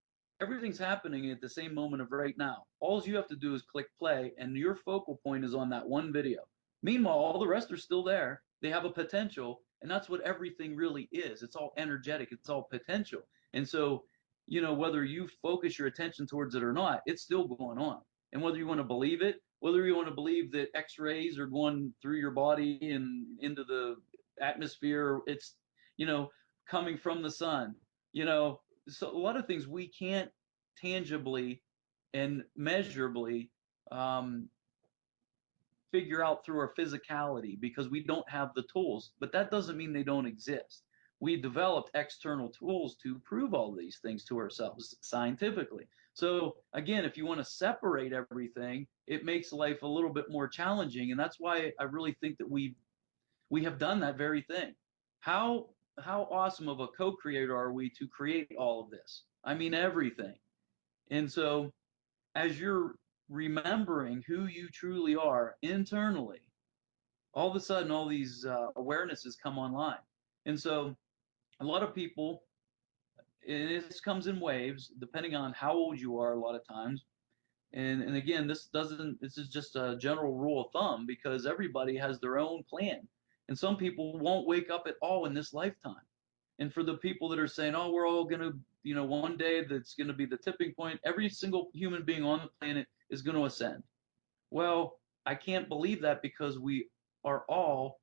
Everything's happening at the same moment of right now. All you have to do is click play, and your focal point is on that one video. Meanwhile, all the rest are still there. They have a potential, and that's what everything really is. It's all energetic, it's all potential. And so, whether you focus your attention towards it or not, it's still going on. And whether you want to believe it, whether you want to believe that X-rays are going through your body and into the atmosphere, it's coming from the sun. So a lot of things we can't tangibly and measurably um, figure out through our physicality because we don't have the tools. But that doesn't mean they don't exist. We developed external tools to prove all these things to ourselves scientifically. So again, if you want to separate everything, it makes life a little bit more challenging, and that's why I really think that we have done that very thing. How how awesome of a co-creator are we to create all of this? I mean everything. And so as you're remembering who you truly are internally, all of a sudden all these awarenesses come online. And so a lot of people, this comes in waves depending on how old you are a lot of times. And again, this is just a general rule of thumb because everybody has their own plan. And some people won't wake up at all in this lifetime. And for the people that are saying, oh, we're all going to, one day that's going to be the tipping point, every single human being on the planet is going to ascend. Well, I can't believe that because are all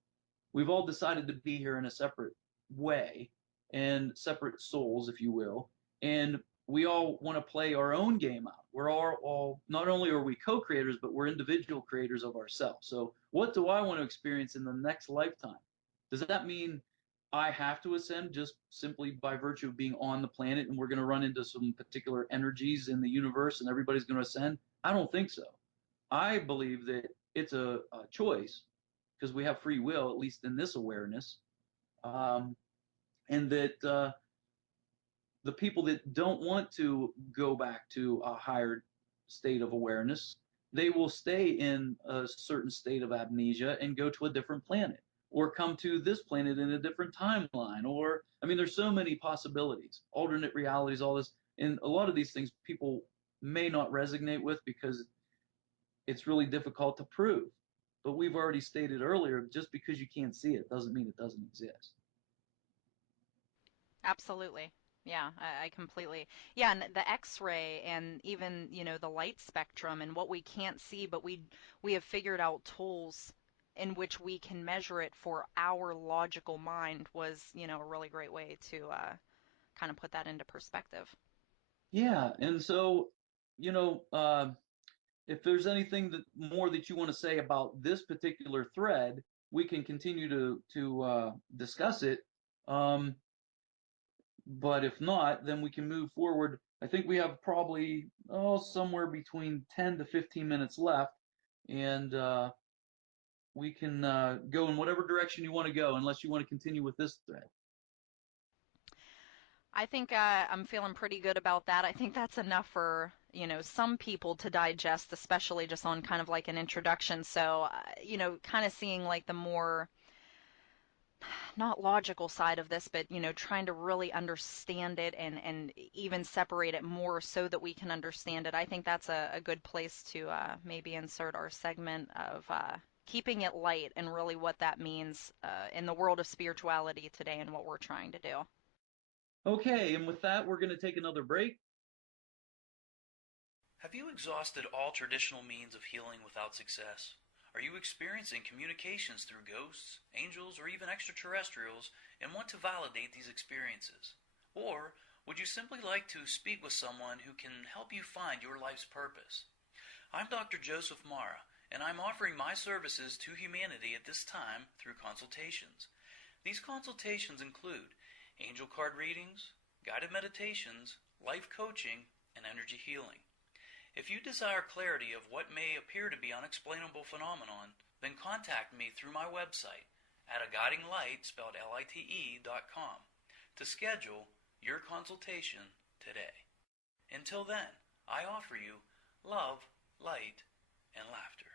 we've all decided to be here in a separate way and separate souls, if you will. And we all want to play our own game out. We're all not only are we co-creators, but we're individual creators of ourselves. So what do I want to experience in the next lifetime? Does that mean I have to ascend just simply by virtue of being on the planet and we're going to run into some particular energies in the universe and everybody's going to ascend? I don't think so. I believe that it's a choice because we have free will, at least in this awareness, um, and that the people that don't want to go back to a higher state of awareness, they will stay in a certain state of amnesia and go to a different planet or come to this planet in a different timeline. Or, I mean, there's so many possibilities, alternate realities, all this. And a lot of these things people may not resonate with because it's really difficult to prove. But we've already stated earlier, just because you can't see it doesn't mean it doesn't exist. Absolutely. Yeah, I completely. Yeah, and the X-ray and even, the light spectrum and what we can't see, but we have figured out tools in which we can measure it for our logical mind was, a really great way to kind of put that into perspective. Yeah, and so, you know, if there's anything that more that you want to say about this particular thread, we can continue to discuss it. Um, but if not, then we can move forward. I think we have probably somewhere between 10 to 15 minutes left, and we can go in whatever direction you want to go, unless you want to continue with this thread. I think I'm feeling pretty good about that. I think that's enough for, some people to digest, especially just on kind of like an introduction. So, kind of seeing like the more not logical side of this, but trying to really understand it and even separate it more so that we can understand it. I think that's a good place to maybe insert our segment of keeping it light and really what that means in the world of spirituality today and what we're trying to do. Okay, and with that, we're going to take another break. Have you exhausted all traditional means of healing without success? Are you experiencing communications through ghosts, angels, or even extraterrestrials and want to validate these experiences? Or would you simply like to speak with someone who can help you find your life's purpose? I'm Dr. Joseph Marra, and I'm offering my services to humanity at this time through consultations. These consultations include angel card readings, guided meditations, life coaching, and energy healing. If you desire clarity of what may appear to be unexplainable phenomenon, then contact me through my website at aguidinglight, spelled lite.com, to schedule your consultation today. Until then, I offer you love, light, and laughter.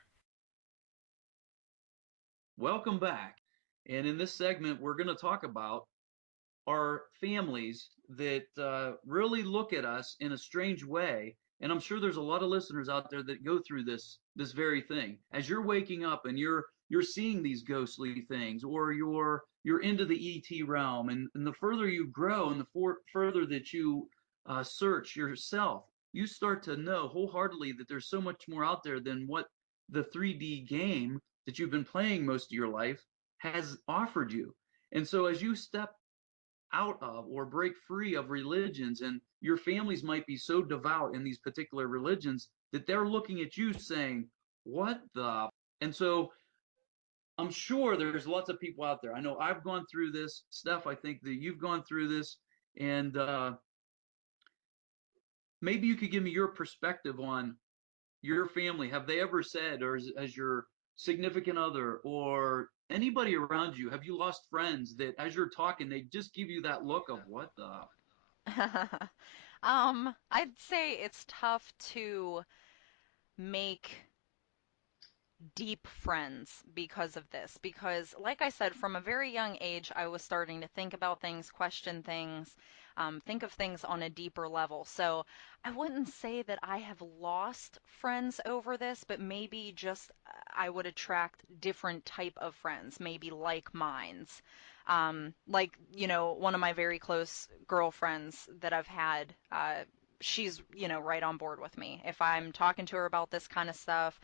Welcome back. And in this segment, we're going to talk about are families that really look at us in a strange way. And I'm sure there's a lot of listeners out there that go through this very thing. As you're waking up and you're seeing these ghostly things, or you're into the ET realm, and the further you grow and the further that you search yourself, you start to know wholeheartedly that there's so much more out there than what the 3D game that you've been playing most of your life has offered you. And so as you step out of or break free of religions, and your families might be so devout in these particular religions that they're looking at you saying, what the And so I'm sure there's lots of people out there. I know I've gone through this. Steph, I think that you've gone through this. And maybe you could give me your perspective on your family. Have they ever said, or has your significant other or anybody around you, have you lost friends that as you're talking, they just give you that look of what the? I'd say it's tough to make deep friends because of this. Because, like I said, from a very young age, I was starting to think about things, question things, think of things on a deeper level. So I wouldn't say that I have lost friends over this, but maybe just I would attract different type of friends, maybe like minds. Like, one of my very close girlfriends that I've had, she's, right on board with me. If I'm talking to her about this kind of stuff,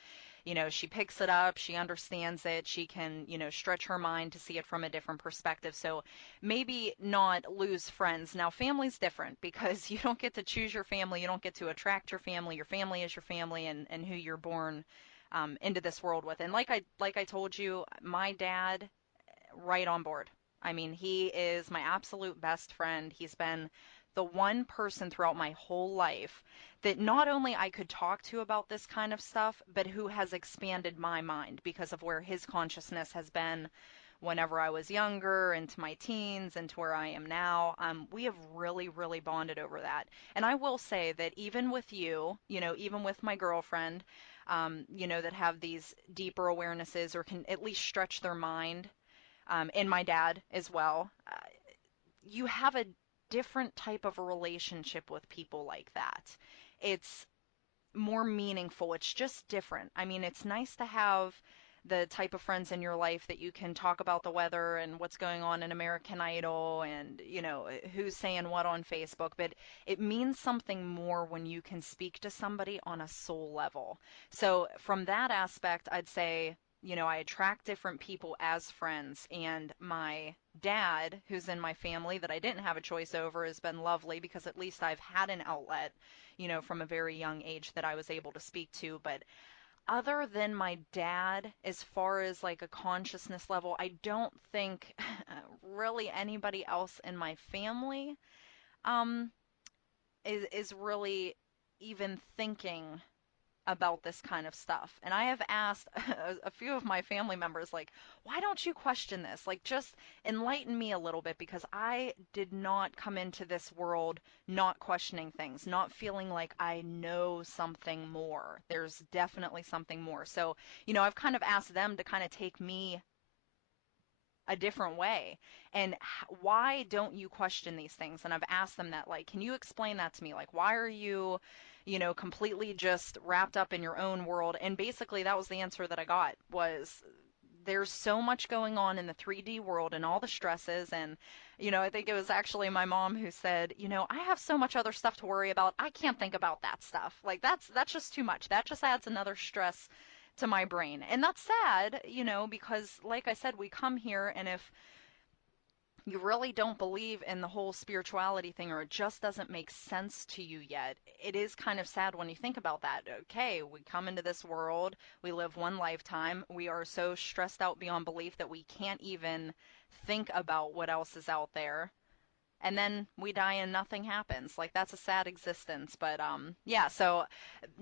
she picks it up, she understands it, she can, stretch her mind to see it from a different perspective. So maybe not lose friends. Now, family's different because you don't get to choose your family, you don't get to attract your family. Your family is your family and who you're born into this world with. And like I told you, my dad, right on board. I mean, he is my absolute best friend. He's been the one person throughout my whole life that not only I could talk to about this kind of stuff, but who has expanded my mind because of where his consciousness has been whenever I was younger, into my teens, into where I am now. We have really, really bonded over that. And I will say that even with you, even with my girlfriend, that have these deeper awarenesses or can at least stretch their mind, and my dad as well, you have a different type of a relationship with people like that. It's more meaningful. It's just different. I mean, it's nice to have the type of friends in your life that you can talk about the weather and what's going on in American Idol and, who's saying what on Facebook, but it means something more when you can speak to somebody on a soul level. So, from that aspect, I'd say, I attract different people as friends, and my dad, who's in my family that I didn't have a choice over, has been lovely because at least I've had an outlet, from a very young age that I was able to speak to. But other than my dad, as far as like a consciousness level, I don't think really anybody else in my family um, is really even thinking about this kind of stuff. And I have asked a few of my family members, like, why don't you question this? Like, just enlighten me a little bit because I did not come into this world not questioning things, not feeling like I know something more. There's definitely something more. So, I've kind of asked them to kind of take me a different way. And why don't you question these things? And I've asked them that, like, can you explain that to me? Like, why are you, completely just wrapped up in your own world? And basically, that was the answer that I got was there's so much going on in the 3D world and all the stresses. And, I think it was actually my mom who said, I have so much other stuff to worry about. I can't think about that stuff. Like that's just too much. That just adds another stress to my brain. And that's sad, because like I said, we come here and if you really don't believe in the whole spirituality thing or it just doesn't make sense to you yet, it is kind of sad when you think about that. Okay, we come into this world, we live one lifetime, we are so stressed out beyond belief that we can't even think about what else is out there, and then we die and nothing happens. Like that's a sad existence. But yeah, so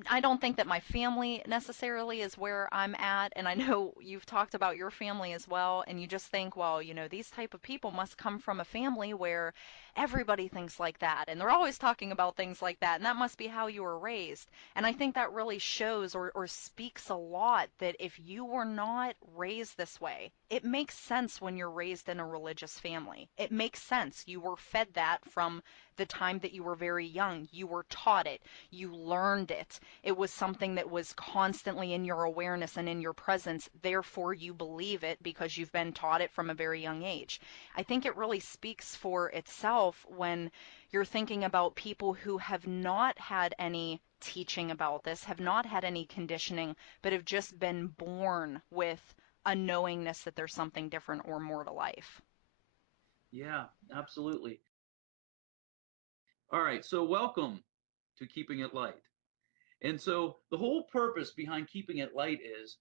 I don't think that my family necessarily is where I'm at, and I know you've talked about your family as well, and you just think, well, these type of people must come from a family where everybody thinks like that, and they're always talking about things like that, and that must be how you were raised. And I think that really shows or speaks a lot that if you were not raised this way, it makes sense when you're raised in a religious family. It makes sense. You were fed that from the time that you were very young. You were taught it. You learned it. It was something that was constantly in your awareness and in your presence. Therefore, you believe it because you've been taught it from a very young age. I think it really speaks for itself when you're thinking about people who have not had any teaching about this, have not had any conditioning, but have just been born with a knowingness that there's something different or more to life. Yeah, absolutely. All right, so welcome to Keeping It Light. And so the whole purpose behind Keeping It Light is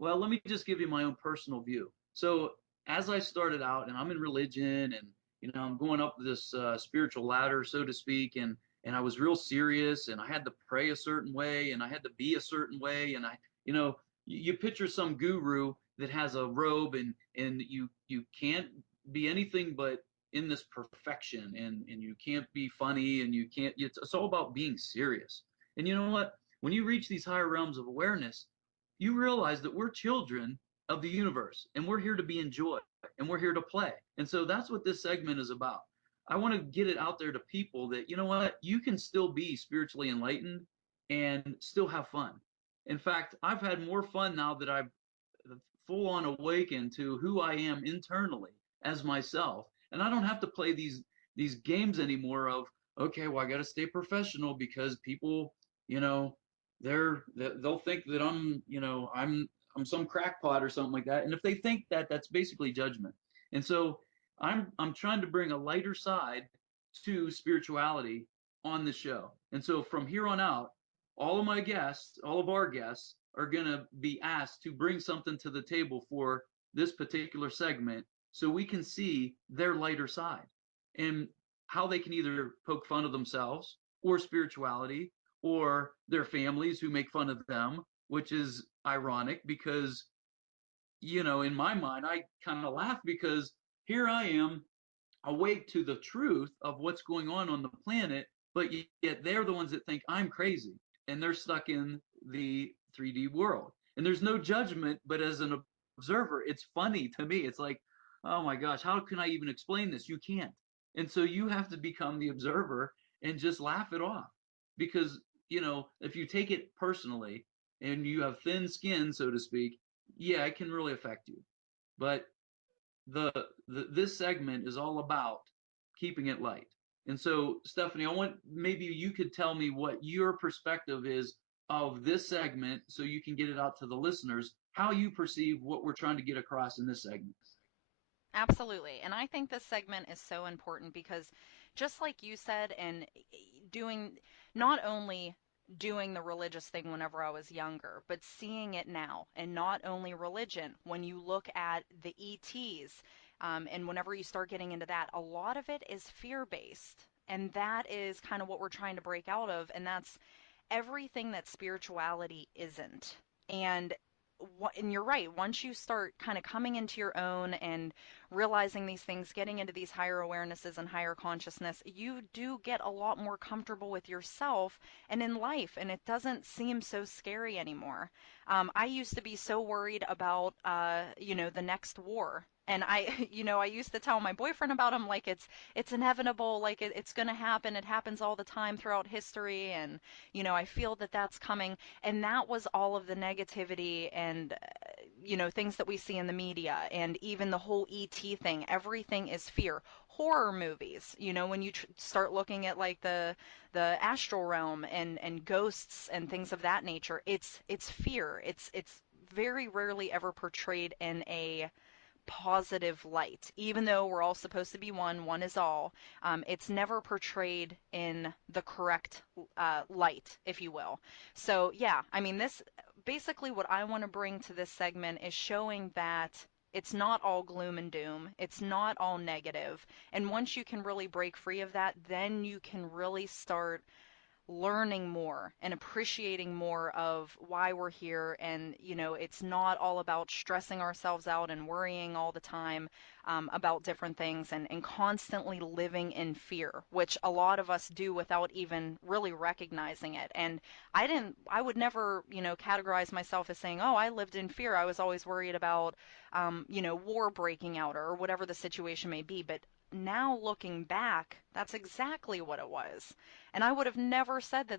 Well, let me just give you my own personal view. So, as I started out, and I'm in religion, and I'm going up this spiritual ladder, so to speak, and I was real serious, and I had to pray a certain way, and I had to be a certain way, and you picture some guru that has a robe, and you can't be anything but in this perfection, and you can't be funny, and you can't. It's all about being serious. And you know what? When you reach these higher realms of awareness, you realize that we're children of the universe and we're here to be enjoyed and we're here to play. And so that's what this segment is about. I want to get it out there to people that, you know what, you can still be spiritually enlightened and still have fun. In fact, I've had more fun now that I've full on awakened to who I am internally as myself. And I don't have to play these games anymore of, okay, well, I got to stay professional because people, you know, they'll think that I'm some crackpot or something like that. And if they think that, that's basically judgment. And so I'm trying to bring a lighter side to spirituality on the show. And so from here on out, all of my guests, all of our guests are going to be asked to bring something to the table for this particular segment so we can see their lighter side and how they can either poke fun of themselves or spirituality or their families who make fun of them, which is ironic because, in my mind, I kind of laugh because here I am awake to the truth of what's going on the planet, but yet they're the ones that think I'm crazy and they're stuck in the 3D world. And there's no judgment, but as an observer, it's funny to me. It's like, oh my gosh, how can I even explain this? You can't. And so you have to become the observer and just laugh it off. Because, if you take it personally and you have thin skin, so to speak, yeah, it can really affect you. But this segment is all about keeping it light. And so, Stephanie, I want maybe you could tell me what your perspective is of this segment so you can get it out to the listeners, how you perceive what we're trying to get across in this segment. Absolutely. And I think this segment is so important because just like you said, and doing not only doing the religious thing whenever I was younger, but seeing it now, and not only religion, when you look at the ETs, and whenever you start getting into that, a lot of it is fear based. And that is kind of what we're trying to break out of. And that's everything that spirituality isn't. And and you're right, once you start kind of coming into your own and realizing these things, getting into these higher awarenesses and higher consciousness, you do get a lot more comfortable with yourself and in life, and it doesn't seem so scary anymore. I used to be so worried about, the next war. And I, I used to tell my boyfriend about him like it's inevitable, like it's going to happen. It happens all the time throughout history, and I feel that that's coming. And that was all of the negativity and, things that we see in the media and even the whole ET thing. Everything is fear. Horror movies, when you start looking at like the astral realm and ghosts and things of that nature, it's fear. It's very rarely ever portrayed in a positive light. Even though we're all supposed to be one, one is all, it's never portrayed in the correct light, if you will. So, yeah, I mean, this basically what I want to bring to this segment is showing that it's not all gloom and doom. It's not all negative. And once you can really break free of that, then you can really start learning more and appreciating more of why we're here. And, it's not all about stressing ourselves out and worrying all the time about different things and constantly living in fear, which a lot of us do without even really recognizing it. And I would never, categorize myself as saying, oh, I lived in fear. I was always worried about, war breaking out or whatever the situation may be. But now looking back, that's exactly what it was. And I would have never said that,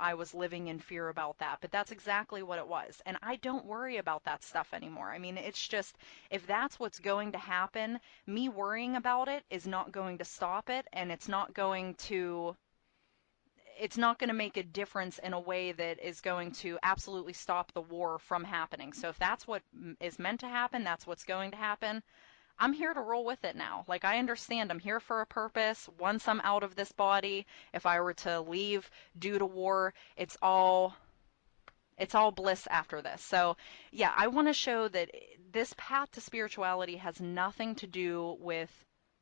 I was living in fear about that, but that's exactly what it was. And I don't worry about that stuff anymore. I mean, it's just, if that's what's going to happen, me worrying about it is not going to stop it, and it's not going to make a difference in a way that is going to absolutely stop the war from happening. So if that's what is meant to happen, that's what's going to happen. I'm here to roll with it now. Like, I understand I'm here for a purpose. Once I'm out of this body, if I were to leave due to war, It's all bliss after this. So, yeah, I want to show that this path to spirituality has nothing to do with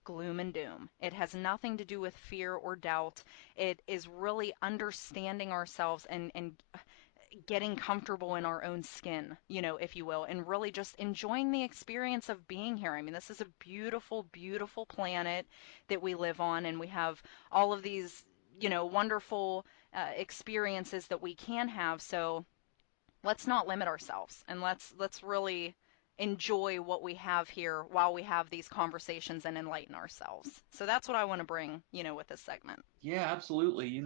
gloom and doom. It has nothing to do with fear or doubt. It is really understanding ourselves and getting comfortable in our own skin, if you will, and really just enjoying the experience of being here. I mean, this is a beautiful, beautiful planet that we live on, and we have all of these, wonderful experiences that we can have. So let's not limit ourselves, and let's really enjoy what we have here while we have these conversations and enlighten ourselves. So that's what I want to bring, with this segment. Yeah, absolutely.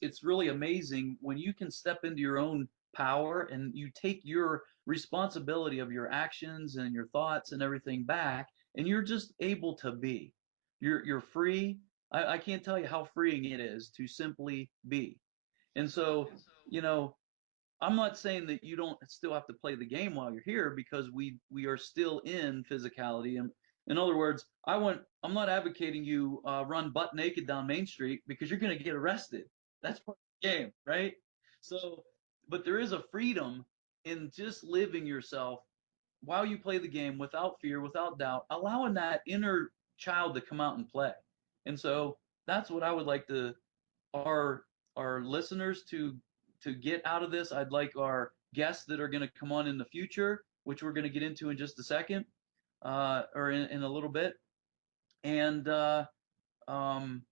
It's really amazing when you can step into your own power and you take your responsibility of your actions and your thoughts and everything back, and you're just able to be. You're free. I can't tell you how freeing it is to simply be. And so, you know, I'm not saying that you don't still have to play the game while you're here because we are still in physicality. And in other words, I'm not advocating you run butt naked down Main Street because you're going to get arrested. That's part of the game, right? So, but there is a freedom in just living yourself while you play the game without fear, without doubt, allowing that inner child to come out and play. And so that's what I would like to our listeners to get out of this. I'd like our guests that are going to come on in the future, which we're going to get into in just a second, or in a little bit. And um,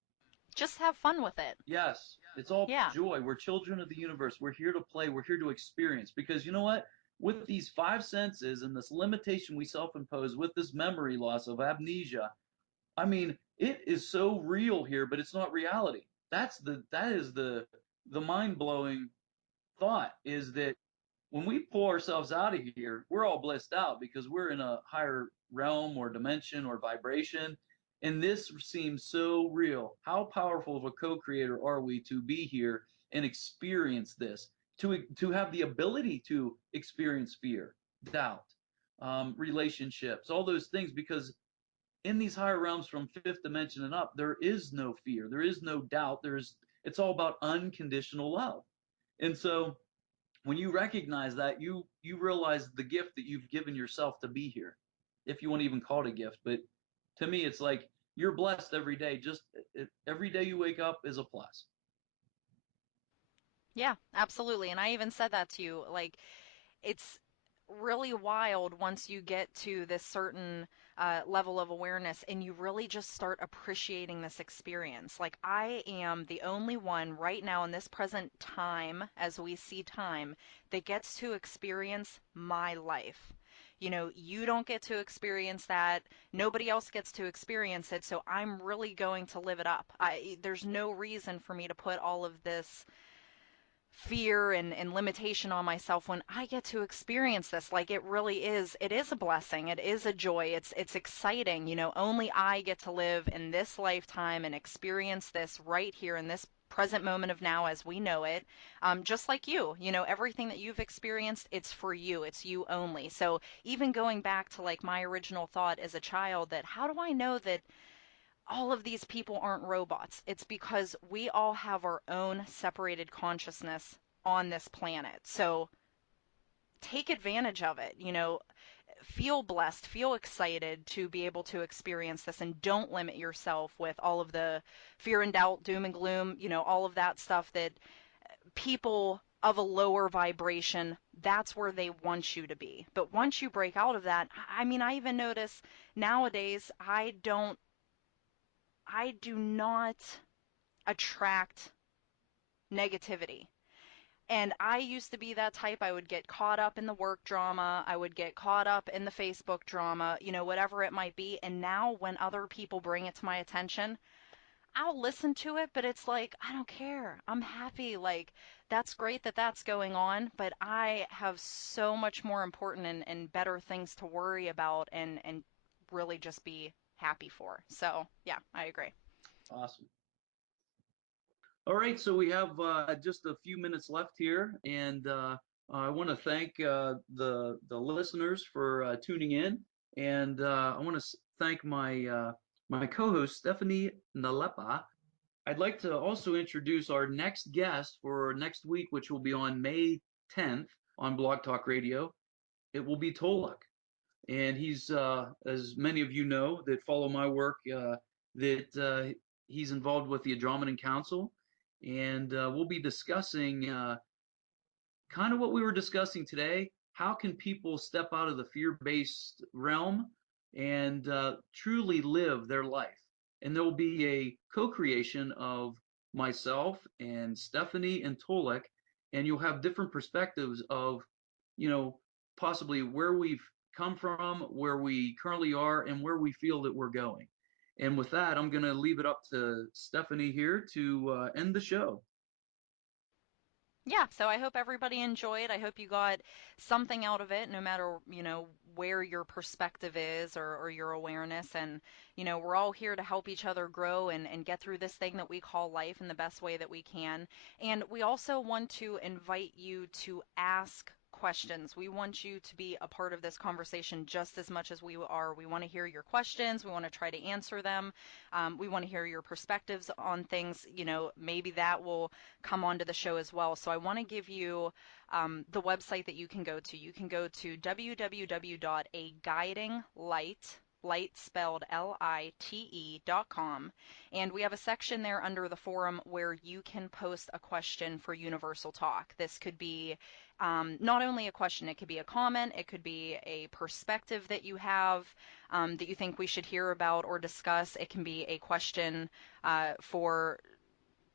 Just have fun with it. yes, it's all Yeah. joy. We're children of the universe. We're here to play. We're here to experience. Because you know what? With these five senses and this limitation we self-impose, with this memory loss of amnesia, I mean, it is so real here, but it's not reality. That is the mind-blowing thought is that when we pull ourselves out of here, we're all blissed out because we're in a higher realm or dimension or vibration. And this seems so real. How powerful of a co-creator are we to be here and experience this, to have the ability to experience fear, doubt, relationships, all those things, because in these higher realms from fifth dimension and up, there is no fear, there is no doubt, it's all about unconditional love. And so when you recognize that, you realize the gift that you've given yourself to be here, if you want to even call it a gift. But to me, it's like you're blessed every day. Just every day you wake up is a plus. Yeah, absolutely. And I even said that to you. Like, it's really wild once you get to this certain level of awareness and you really just start appreciating this experience. Like, I am the only one right now in this present time, as we see time, that gets to experience my life. You don't get to experience that. Nobody else gets to experience it. So I'm really going to live it up. There's no reason for me to put all of this fear and limitation on myself when I get to experience this. Like, it is a blessing. It is a joy. It's exciting. Only I get to live in this lifetime and experience this right here in this present moment of now as we know it. Just like everything that you've experienced, it's for you. It's you only. So even going back to like my original thought as a child, that how do I know that all of these people aren't robots? It's because we all have our own separated consciousness on this planet. So take advantage of it. Feel blessed, feel excited to be able to experience this, and don't limit yourself with all of the fear and doubt, doom and gloom, all of that stuff that people of a lower vibration, that's where they want you to be. But once you break out of that, I mean, I even notice nowadays I do not attract negativity. And I used to be that type. I would get caught up in the work drama. I would get caught up in the Facebook drama, whatever it might be. And now when other people bring it to my attention, I'll listen to it, but it's like, I don't care. I'm happy. Like, that's great that that's going on, but I have so much more important and better things to worry about and really just be happy for. So, yeah, I agree. Awesome. All right, so we have just a few minutes left here, and I want to thank the listeners for tuning in, and I want to thank my co-host Stephanie Nalepa. I'd like to also introduce our next guest for next week, which will be on May 10th. on Blog Talk Radio, it will be Tolek. And he's, as many of you know that follow my work, that he's involved with the Andromedan Council. And we'll be discussing kind of what we were discussing today. How can people step out of the fear-based realm and truly live their life? And there will be a co-creation of myself and Stephanie and Tolek, and you'll have different perspectives of, you know, possibly where we've come from, where we currently are, and where we feel that we're going. And with that, I'm going to leave it up to Stephanie here to end the show. Yeah, so I hope everybody enjoyed. I hope you got something out of it, no matter, where your perspective is or your awareness. And, we're all here to help each other grow and get through this thing that we call life in the best way that we can. And we also want to invite you to ask questions. We want you to be a part of this conversation just as much as we are. We want to hear your questions. We want to try to answer them. We want to hear your perspectives on things. Maybe that will come onto the show as well. So I want to give you the website that you can go to. You can go to www.aguidinglight, light spelled LITE.com. And we have a section there under the forum where you can post a question for Universal Talk. This could be not only a question, it could be a comment, it could be a perspective that you have that you think we should hear about or discuss. It can be a question for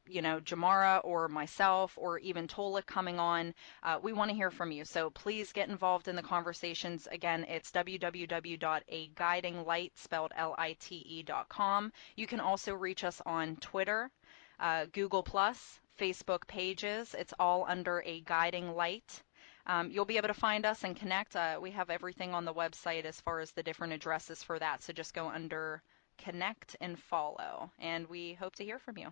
Jamara or myself or even Tola coming on. We want to hear from you. So please get involved in the conversations. Again, it's www.aguidinglight, spelled LITE.com. You can also reach us on Twitter, Google+, Facebook pages. It's all under A Guiding Light. You'll be able to find us and connect. We have everything on the website as far as the different addresses for that. So just go under connect and follow. And we hope to hear from you.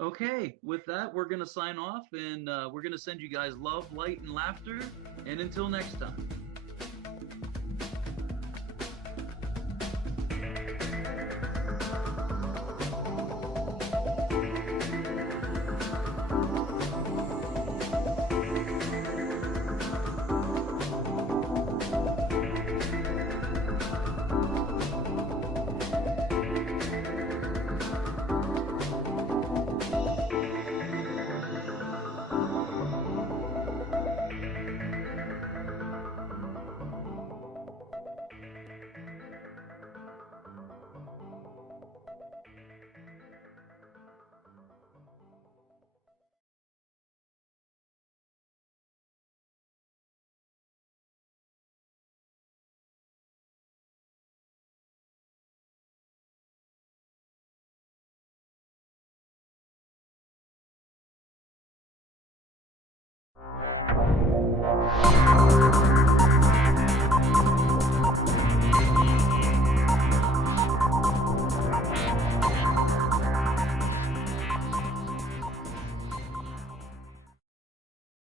Okay, with that, we're going to sign off and we're going to send you guys love, light, and laughter. And until next time.